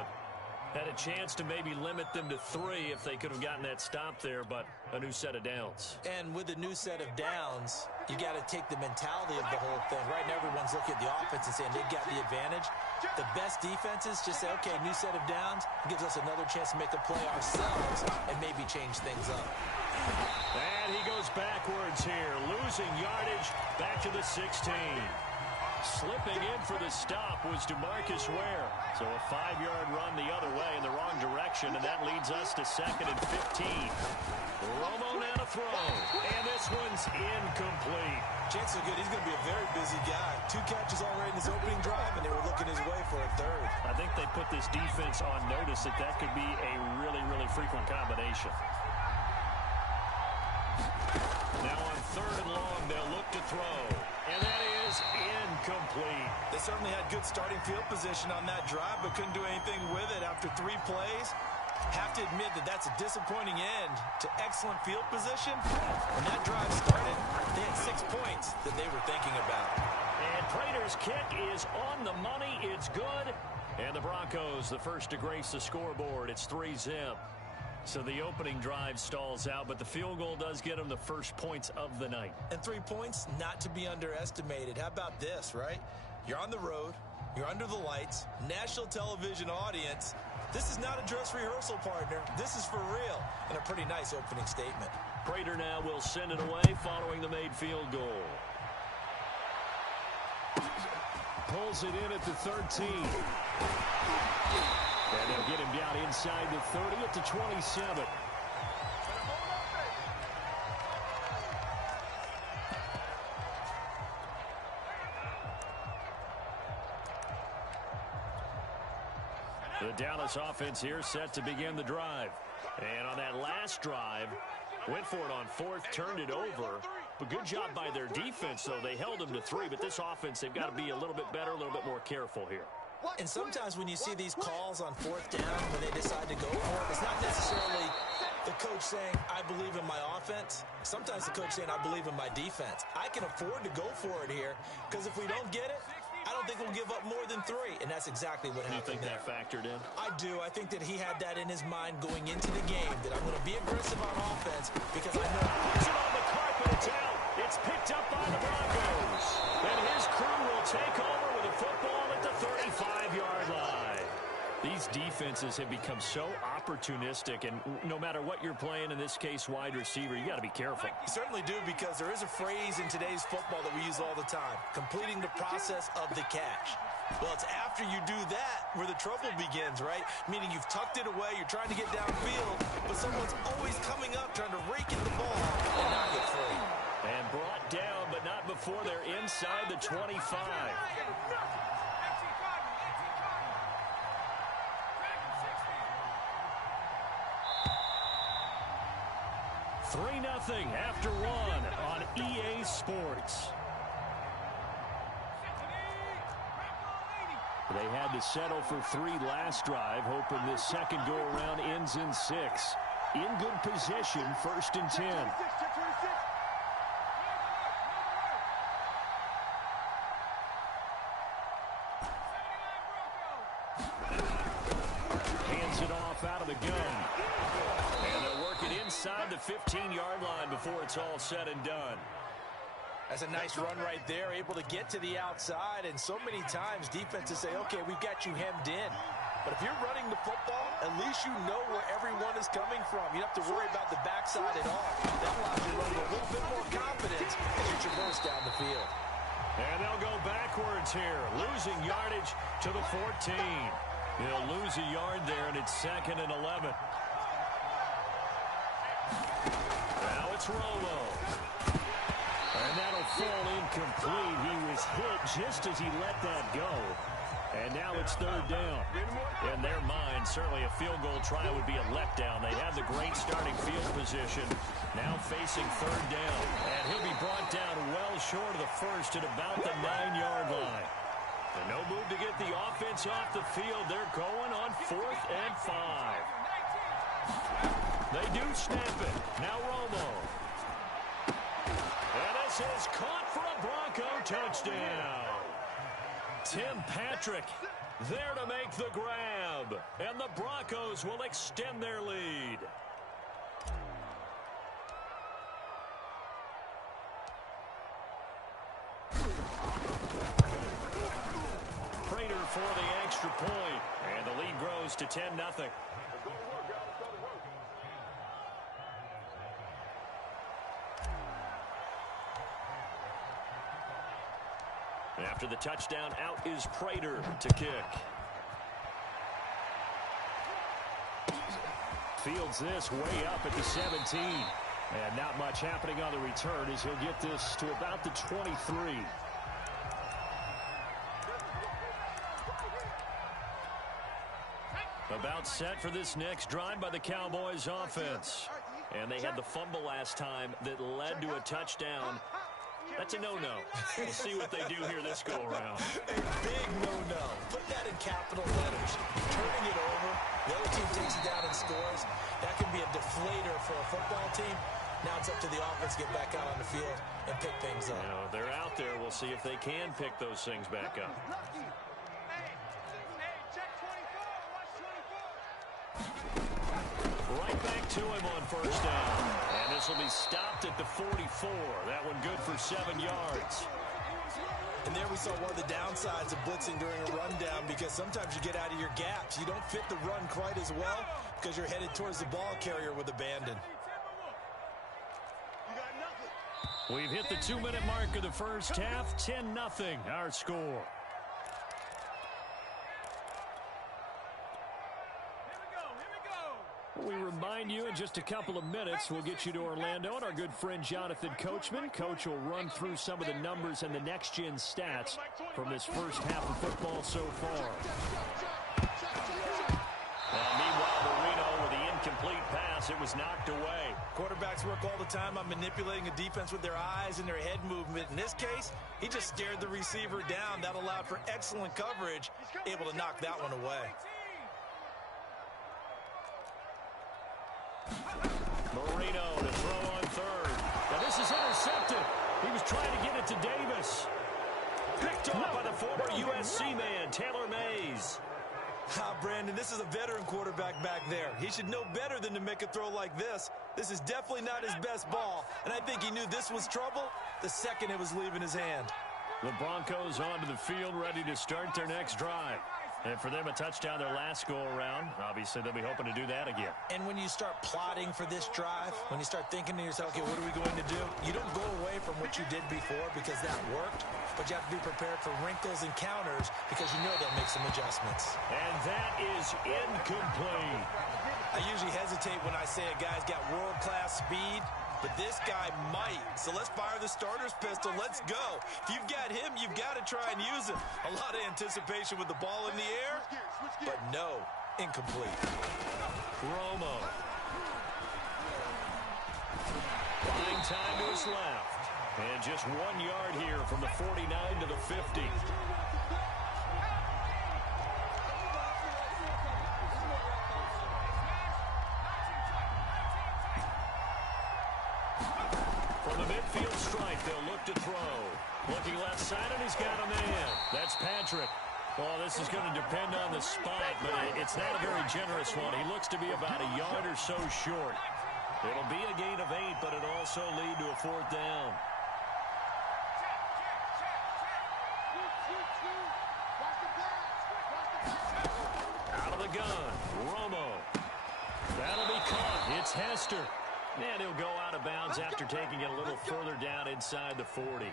Had a chance to maybe limit them to 3 if they could have gotten that stop there, but a new set of downs. And with a new set of downs, you got to take the mentality of the whole thing. Right now, everyone's looking at the offense and saying they've got the advantage. The best defenses just say, okay, new set of downs gives us another chance to make a play ourselves and maybe change things up. And he goes backwards here, losing yardage back to the 16. Slipping in for the stop was DeMarcus Ware. So a 5-yard run the other way in the wrong direction, and that leads us to 2nd and 15. Romo now to throw, and this one's incomplete. Chances are good. He's going to be a very busy guy. 2 catches already in his opening drive, and they were looking his way for a 3rd. I think they put this defense on notice that that could be a really, really frequent combination. Now on 3rd and long, they'll look to throw, and that is incomplete. They certainly had good starting field position on that drive, but couldn't do anything with it after 3 plays. Have to admit that that's a disappointing end to excellent field position. When that drive started, they had 6 points that they were thinking about. And Prater's kick is on the money. It's good. And the Broncos, the first to grace the scoreboard. It's 3-zip. So the opening drive stalls out, but the field goal does get them the first points of the night. And 3 points, not to be underestimated. How about this, right? You're on the road. You're under the lights. National television audience. This is not a dress rehearsal, partner. This is for real. And a pretty nice opening statement. Prater now will send it away following the made field goal. Pulls it in at the 13. And they'll get him down inside the 30 at the 27. The Dallas offense here set to begin the drive. And on that last drive, went for it on fourth, turned it over. But good job by their defense, though. They held them to 3, but this offense, they've got to be a little bit better, a little bit more careful here. And sometimes when you see these calls on fourth down, when they decide to go for it, it's not necessarily the coach saying, I believe in my offense. Sometimes the coach saying, I believe in my defense. I can afford to go for it here, because if we don't get it, I don't think we'll give up more than 3, and that's exactly what happened. You think that factored in? I do. I think that he had that in his mind going into the game, that I'm going to be aggressive on offense because I know. Puts it on the carpet. It's out. It's picked up by the Broncos. And his crew will take over with a football at the 35-yard line. These defenses have become so opportunistic, and no matter what you're playing, in this case, wide receiver, you got to be careful. You certainly do, because there is a phrase in today's football that we use all the time, completing the process of the catch. Well, it's after you do that where the trouble begins, right? Meaning you've tucked it away, you're trying to get downfield, but someone's always coming up trying to rake in the ball and not get free. And brought down, but not before they're inside the 25. 3-0 after 1 on EA Sports. They had to settle for 3 last drive, hoping this second go-around ends in 6. In good position, 1st and 10. Hands it off out of the gun. And they'll work it inside the 15-yard line before it's all said and done. That's a nice run right there, able to get to the outside, and so many times defenses say, okay, we've got you hemmed in. But if you're running the football, at least you know where everyone is coming from. You don't have to worry about the backside at all. That allows you to run with a little bit more confidence as you traverse down the field. And they'll go backwards here, losing yardage to the 14. They'll lose a yard there, and it's 2nd and 11. Now it's Romo. And that'll fall incomplete. He was hit just as he let that go. And now it's 3rd down. In their mind, certainly a field goal try would be a letdown. They had the great starting field position. Now facing 3rd down. And he'll be brought down well short of the first at about the 9-yard line. And no move to get the offense off the field. They're going on 4th and 5. They do snap it. Now Romo. And this is caught for a Bronco touchdown. Tim Patrick there to make the grab. And the Broncos will extend their lead. Prater for the extra point. And the lead grows to 10-0. After the touchdown, out is Prater to kick. Fields this way up at the 17. And not much happening on the return as he'll get this to about the 23. About set for this next drive by the Cowboys offense. And they had the fumble last time that led to a touchdown. That's a no-no. We'll see what they do here this go-around. A big no-no. Put that in capital letters. Turning it over The other team takes it down and scores. That can be a deflator for a football team. Now it's up to the offense to get back out on the field and pick things up. You know, they're out there. We'll see if they can pick those things back up. Right back to him on first down. And this will be stopped at the 44. That one good for 7 yards. And there we saw one of the downsides of blitzing during a rundown, because sometimes you get out of your gaps. You don't fit the run quite as well because you're headed towards the ball carrier with abandon. We've hit the 2-minute mark of the first half. 10-0 our score. We remind you in just a couple of minutes, we'll get you to Orlando and our good friend Jonathan Coachman. Coach will run through some of the numbers and the next-gen stats from this first half of football so far. Meanwhile, Marino with the incomplete pass. It was knocked away. Quarterbacks work all the time on manipulating a defense with their eyes and their head movement. In this case, he just stared the receiver down. That allowed for excellent coverage, able to knock that one away. Marino to throw on third. Now this is intercepted. He was trying to get it to Davis. Picked off by the former USC man, Taylor Mays. Brandon, this is a veteran quarterback back there. He should know better than to make a throw like this. This is definitely not his best ball, and I think he knew this was trouble the second it was leaving his hand. The Broncos onto the field, ready to start their next drive. And for them, a touchdown their last go-around. Obviously, they'll be hoping to do that again. And when you start plotting for this drive, when you start thinking to yourself, okay, what are we going to do? You don't go away from what you did before because that worked, but you have to be prepared for wrinkles and counters because you know they'll make some adjustments. And that is incomplete. I usually hesitate when I say a guy's got world-class speed, but this guy might. So let's fire the starter's pistol. Let's go. If you've got him, you've got to try and use him. A lot of anticipation with the ball in the air, but no, incomplete. Romo. Buying time to his left. And just 1 yard here from the 49 to the 50. From the midfield stripe, they'll look to throw. Looking left side, and he's got a man. That's Patrick. Well, this is going to depend on the spot, but it's not a very generous one. He looks to be about a yard or so short. It'll be a gain of 8, but it'll also lead to a 4th down. Out of the gun, Romo. That'll be caught. It's Hester. And he'll go out of bounds after taking it a little further down inside the 40.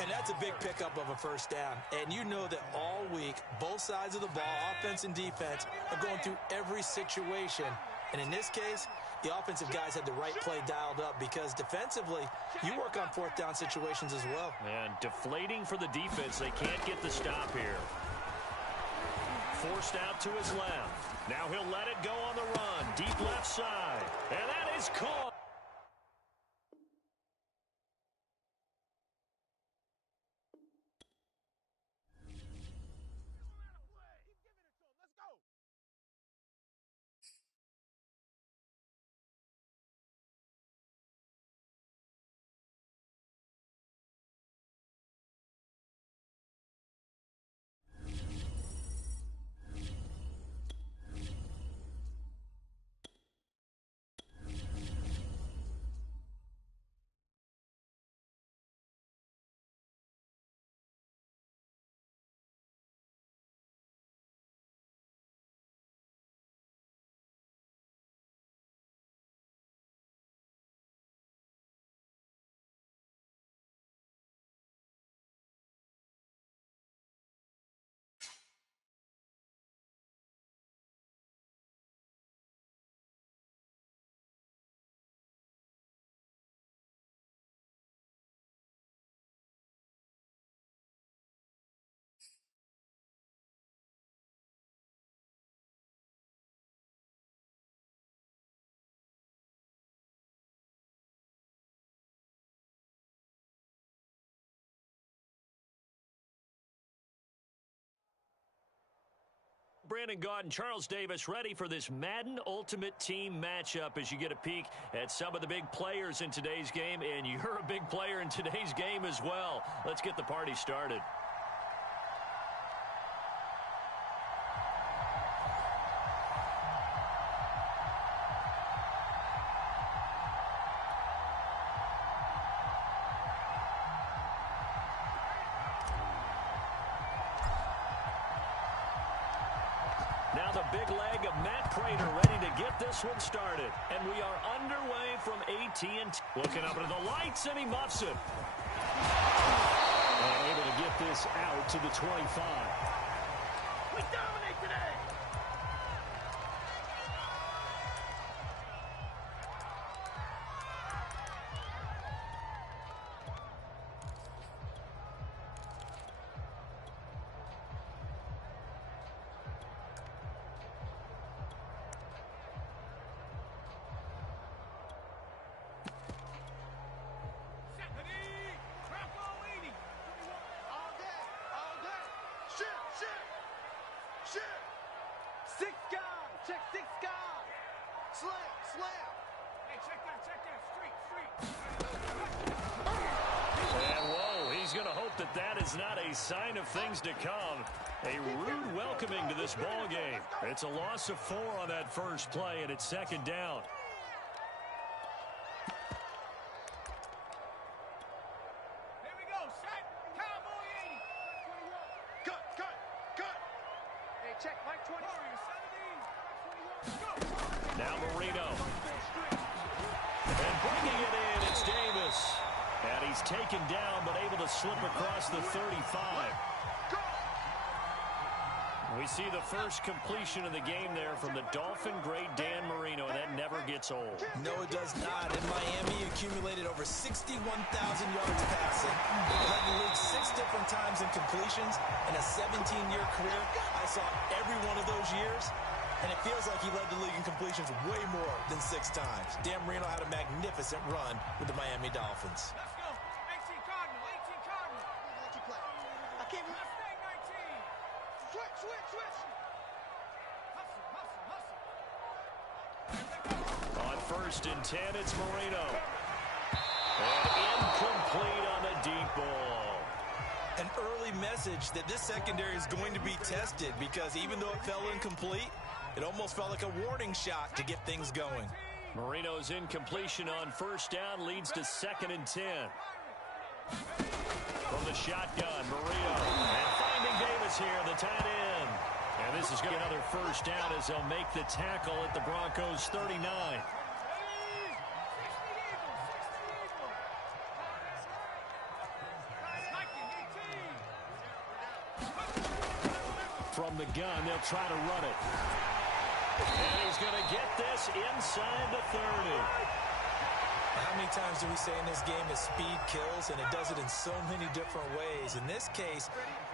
And that's a big pickup of a first down. And you know that all week, both sides of the ball, offense and defense, are going through every situation. And in this case, the offensive guys had the right play dialed up because defensively, you work on 4th down situations as well. And deflating for the defense. They can't get the stop here. Forced out to his left. Now he'll let it go on the run. Deep left side. And that is caught. Brandon Gaudin and Charles Davis ready for this Madden Ultimate Team matchup as you get a peek at some of the big players in today's game, and you're a big player in today's game as well. Let's get the party started. Now the big leg of Matt Prater ready to get this one started. And we are underway from AT&T. Looking up into the lights, and he muffs it. And able to get this out to the 25. We dominate today. Six guy. Check six guy. Slam, slam. Hey, check that, street. And whoa, he's going to hope that that is not a sign of things to come. A rude welcoming to this ball game. It's a loss of 4 on that first play, and it's second down. Here we go, set, Cowboy 80. Cut. Hey, check, Mike 20. Warrior 17. Go. Now Marino. And bringing it in, it's Davis. And he's taken down, but able to slip across the 35. We see the first completion of the game there from the Dolphin great Dan Marino, and that never gets old. No, it does not. In Miami, he accumulated over 61,000 yards passing. He led the league 6 different times in completions. In a 17-year career, I saw every one of those years, and it feels like he led the league in completions way more than 6 times. Dan Marino had a magnificent run with the Miami Dolphins. Let's go. 18 Cardinal. Let you play. I can't believe. Mustang 19. Switch. Hustle. On 1st and 10, it's Marino. And incomplete on the deep ball. An early message that this secondary is going to be tested, because even though it fell incomplete, it almost felt like a warning shot to get things going. Marino's incompletion on 1st down leads to 2nd and 10. From the shotgun, Marino. And finding Davis here, the tight end. And this is going to be another 1st down as they'll make the tackle at the Broncos' 39. From the gun, they'll try to run it. And he's going to get this inside the 30. How many times do we say in this game that speed kills, and it does it in so many different ways? In this case,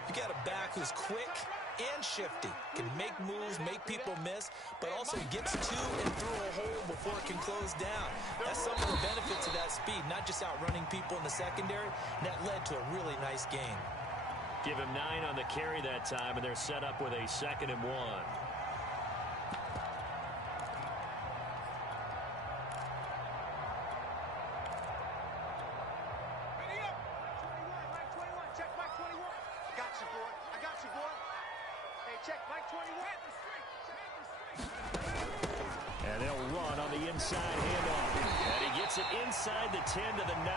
you got a back who's quick and shifty, can make moves, make people miss, but also gets to and through a hole before it can close down. That's some of the benefits of that speed, not just outrunning people in the secondary, and that led to a really nice game. Give him 9 on the carry that time, and they're set up with a 2nd and 1. Ready up. 21, Mike 21. Check Mike 21. I got you, boy. Hey, check Mike 21. Hit the street. And they'll run on the inside handoff. And he gets it inside the 10 to the 9.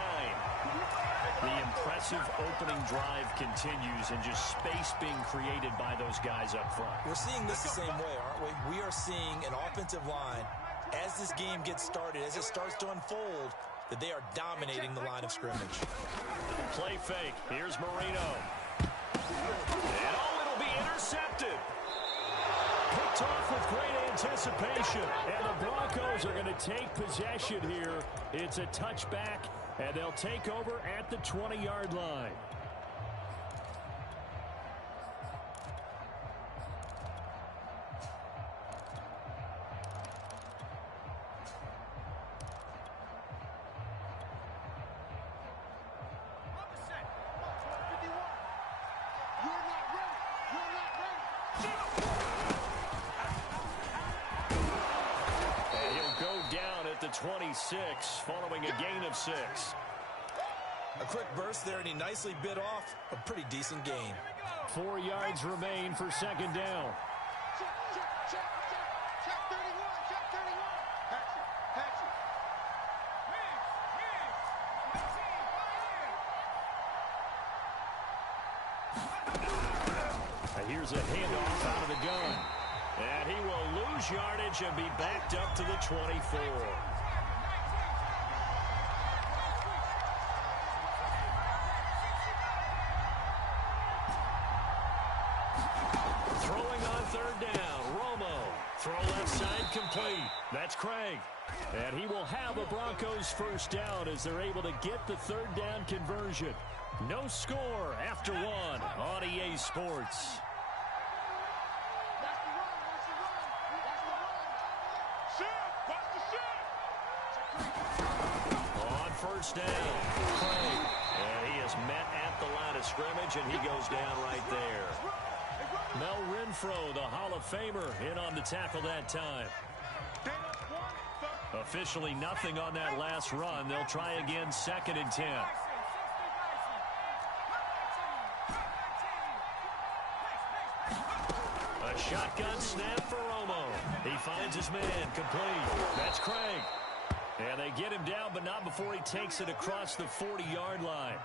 The impressive opening drive continues, and just space being created by those guys up front. We're seeing this the same way, aren't we? We are seeing an offensive line, as this game gets started, as it starts to unfold, that they are dominating the line of scrimmage. Play fake. Here's Marino. And it'll be intercepted. Picked off with great anticipation. And the Broncos are going to take possession here. It's a touchback, and they'll take over at the 20-yard line. 6 following a gain of 6. A quick burst there, and he nicely bit off a pretty decent gain. 4 yards remain for second down. Check 31, check 31. Hatch it. Here's a handoff out of the gun. And he will lose yardage and be backed up to the 24. Throwing on third down, Romo. Throw left side complete. That's Craig. And he will have a Broncos first down as they're able to get the third down conversion. No score after 1 on EA Sports. On first down, Craig. And he is met at the line of scrimmage, and he goes down right there. Mel Renfro, the Hall of Famer, in on the tackle that time. Officially nothing on that last run. They'll try again, 2nd and 10. A shotgun snap for Romo. He finds his man, complete. That's Craig. And they get him down, but not before he takes it across the 40-yard line.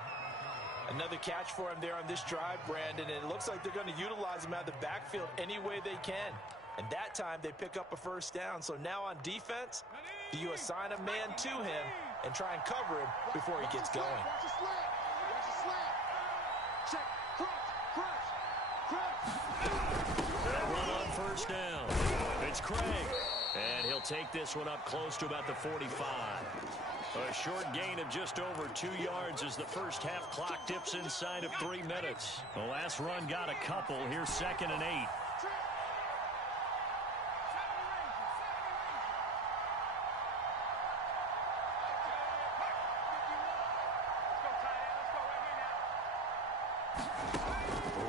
Another catch for him there on this drive, Brandon, and it looks like they're going to utilize him out of the backfield any way they can. And that time they pick up a first down. So now on defense, do you assign a man to him and try and cover him before he gets going? Watch the slant. Watch the slant. Check. Crunch. They'll run on first down. It's Craig. And he'll take this one up close to about the 45. A short gain of just over 2 yards as the first half clock dips inside of 3 minutes. The last run got a couple. Here's 2nd and 8.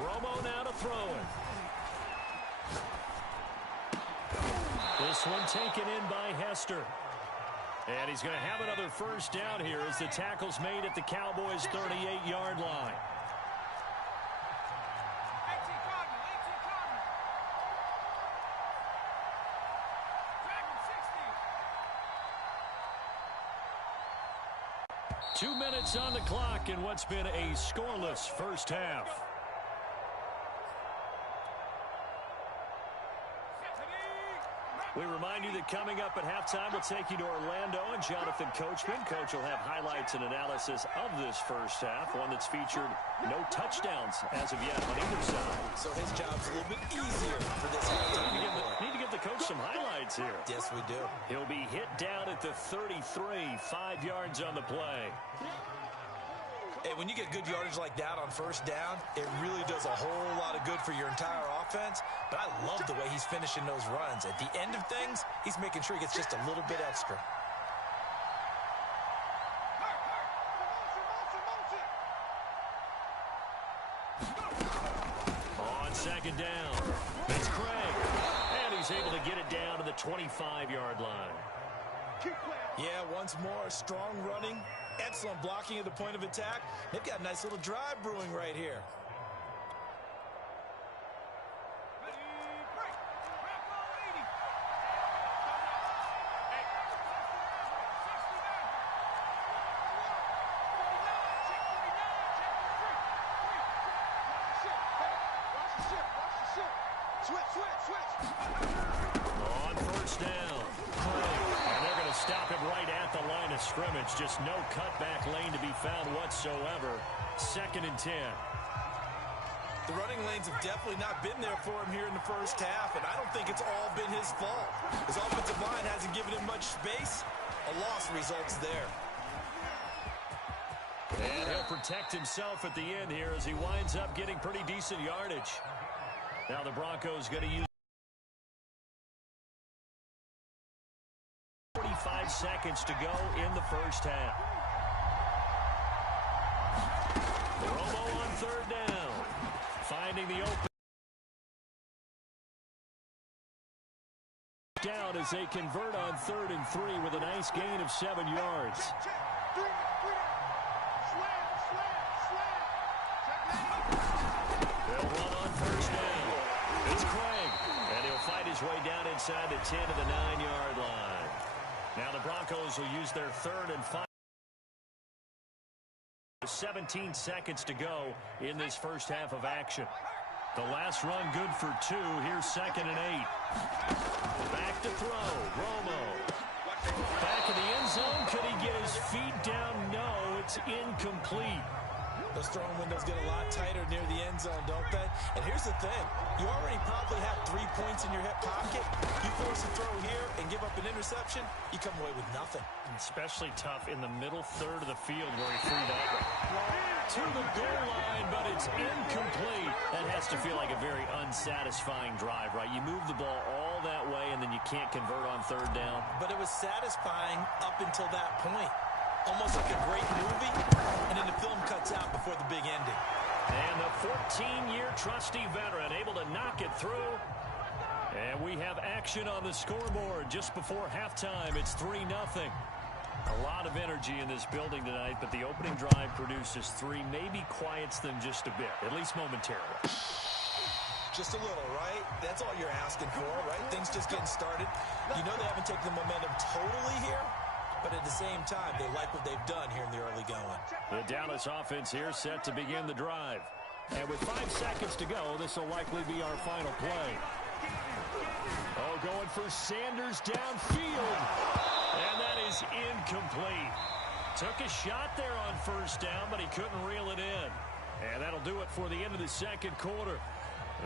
Romo now to throw it. This one taken in by Hester. And he's going to have another first down here as the tackle's made at the Cowboys' 38-yard line. Two minutes on the clock in what's been a scoreless first half. We remind you that coming up at halftime, we'll take you to Orlando and Jonathan Coachman. Coach will have highlights and analysis of this first half, one that's featured no touchdowns as of yet on either side. So his job's a little bit easier for this halftime. Need to give the coach some highlights here. Yes, we do. He'll be hit down at the 33, 5 yards on the play. Hey, when you get good yardage like that on first down, it really does a whole lot of good for your entire offense. But I love the way he's finishing those runs. At the end of things, he's making sure he gets just a little bit extra. On 2nd down, it's Craig. And he's able to get it down to the 25-yard line. Yeah, once more, strong running, excellent blocking at the point of attack. They've got a nice little drive brewing right here. Switch. On first down, Craig. And they're going to stop him right at the line of scrimmage. Just no cutback lane to be found whatsoever. 2nd and 10. The running lanes have definitely not been there for him here in the first half, and I don't think it's all been his fault. His offensive line hasn't given him much space. A loss results there. And he'll protect himself at the end here as he winds up getting pretty decent yardage. Now the Broncos going to use 45 seconds to go in the first half. Romo on third down. Finding the open. Down as they convert on 3rd and 3 with a nice gain of 7 yards. They'll run on 1st down. It's Craig, and he'll fight his way down inside the 10 to the 9-yard line. Now the Broncos will use their 3rd and 5. 17 seconds to go in this first half of action. The last run good for 2. Here's 2nd and 8. Back to throw. Romo. Back in the end zone. Could he get his feet down? No, it's incomplete. Those throwing windows get a lot tighter near the end zone, don't they? And here's the thing. You already probably have 3 points in your hip pocket. You force a throw here and give up an interception, you come away with nothing. Especially tough in the middle third of the field where he threw that to the goal line, but it's incomplete. That has to feel like a very unsatisfying drive, right? You move the ball all that way, and then you can't convert on 3rd down. But it was satisfying up until that point. Almost like a great movie, and then the film cuts out before the big ending. And the 14-year trusty veteran able to knock it through. And we have action on the scoreboard just before halftime. It's 3-0. A lot of energy in this building tonight, but the opening drive produces 3, maybe quiets them just a bit, at least momentarily. Just a little, right? That's all you're asking for, right? Things just getting started. You know they haven't taken the momentum totally here, but at the same time, they like what they've done here in the early going. The Dallas offense here set to begin the drive. And with 5 seconds to go, this will likely be our final play. Oh, going for Sanders downfield. And that is incomplete. Took a shot there on 1st down, but he couldn't reel it in. And that'll do it for the end of the 2nd quarter.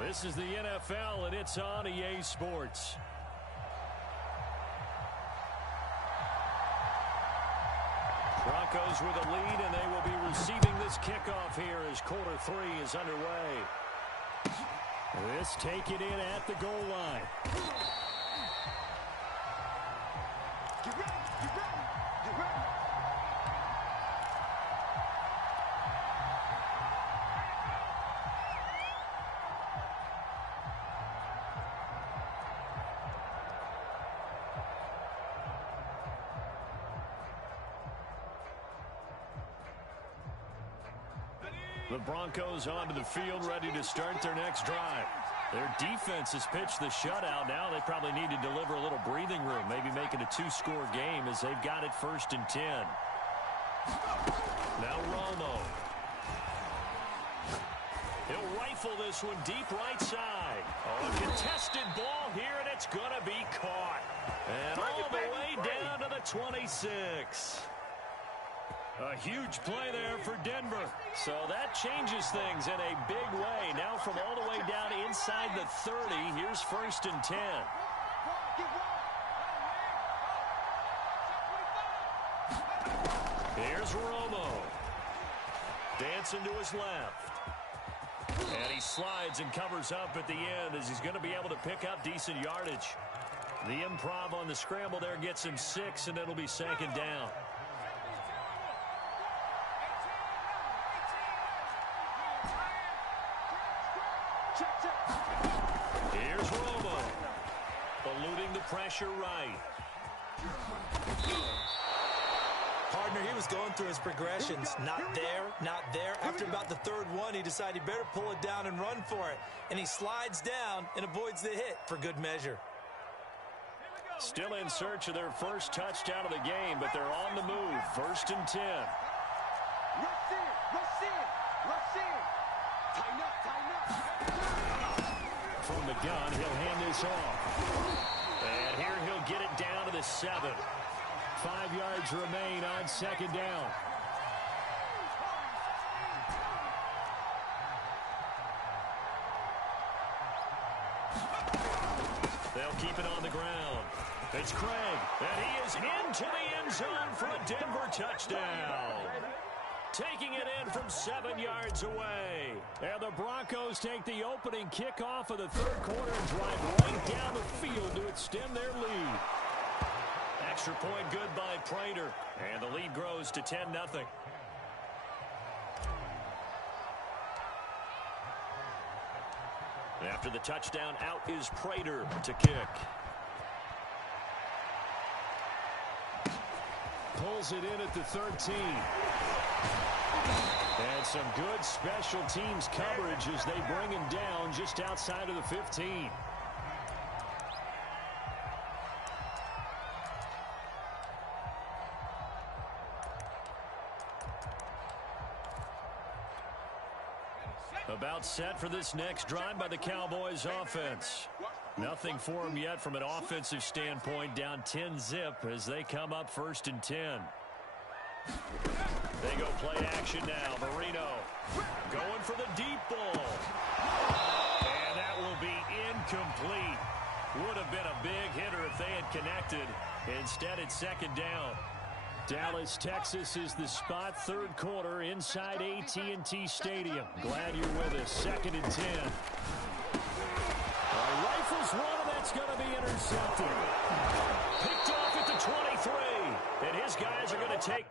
This is the NFL, and it's on EA Sports. Broncos with a lead, and they will be receiving this kickoff here as quarter 3 is underway. This take it in at the goal line. Get ready, get ready, get ready. The Broncos onto the field, ready to start their next drive. Their defense has pitched the shutout. Now they probably need to deliver a little breathing room, maybe make it a 2-score game as they've got it 1st and 10. Now Romo. He'll rifle this one deep right side. Oh, a contested ball here, and it's going to be caught. And all the way down to the 26. A huge play there for Denver. So that changes things in a big way. Now from all the way down inside the 30, here's 1st and 10. Here's Romo. Dancing to his left. And he slides and covers up at the end as he's going to be able to pick up decent yardage. The improv on the scramble there gets him 6, and it'll be 2nd down. Here's Romo. Eluding the pressure right. Partner, he was going through his progressions. Not there, not there. After about the 3rd one, he decided he better pull it down and run for it. And he slides down and avoids the hit for good measure. Still in search of their first touchdown of the game, but they're on the move. 1st and 10. Rush in, rush in, rush in. Tighten up, tighten up. From the gun, he'll hand this off. And here he'll get it down to the 7. 5 yards remain on 2nd down. They'll keep it on the ground. It's Craig, and he is into the end zone for a Denver touchdown. Taking it in from 7 yards away. And the Broncos take the opening kickoff of the 3rd quarter and drive right down the field to extend their lead. Extra point good by Prater, and the lead grows to 10-0. After the touchdown, out is Prater to kick. pulls it in at the 13. And some good special teams coverage as they bring him down just outside of the 15. About set for this next drive by the Cowboys offense. Nothing for them yet from an offensive standpoint, down 10-zip as they come up 1st and 10. They go play action now. Marino going for the deep ball. And that will be incomplete. Would have been a big hitter if they had connected. Instead, it's 2nd down. Dallas, Texas is the spot, 3rd quarter inside AT&T Stadium. Glad you're with us. 2nd and 10. Rifles one, and that's going to be intercepted. Picked off at the 23. And his guys are going to take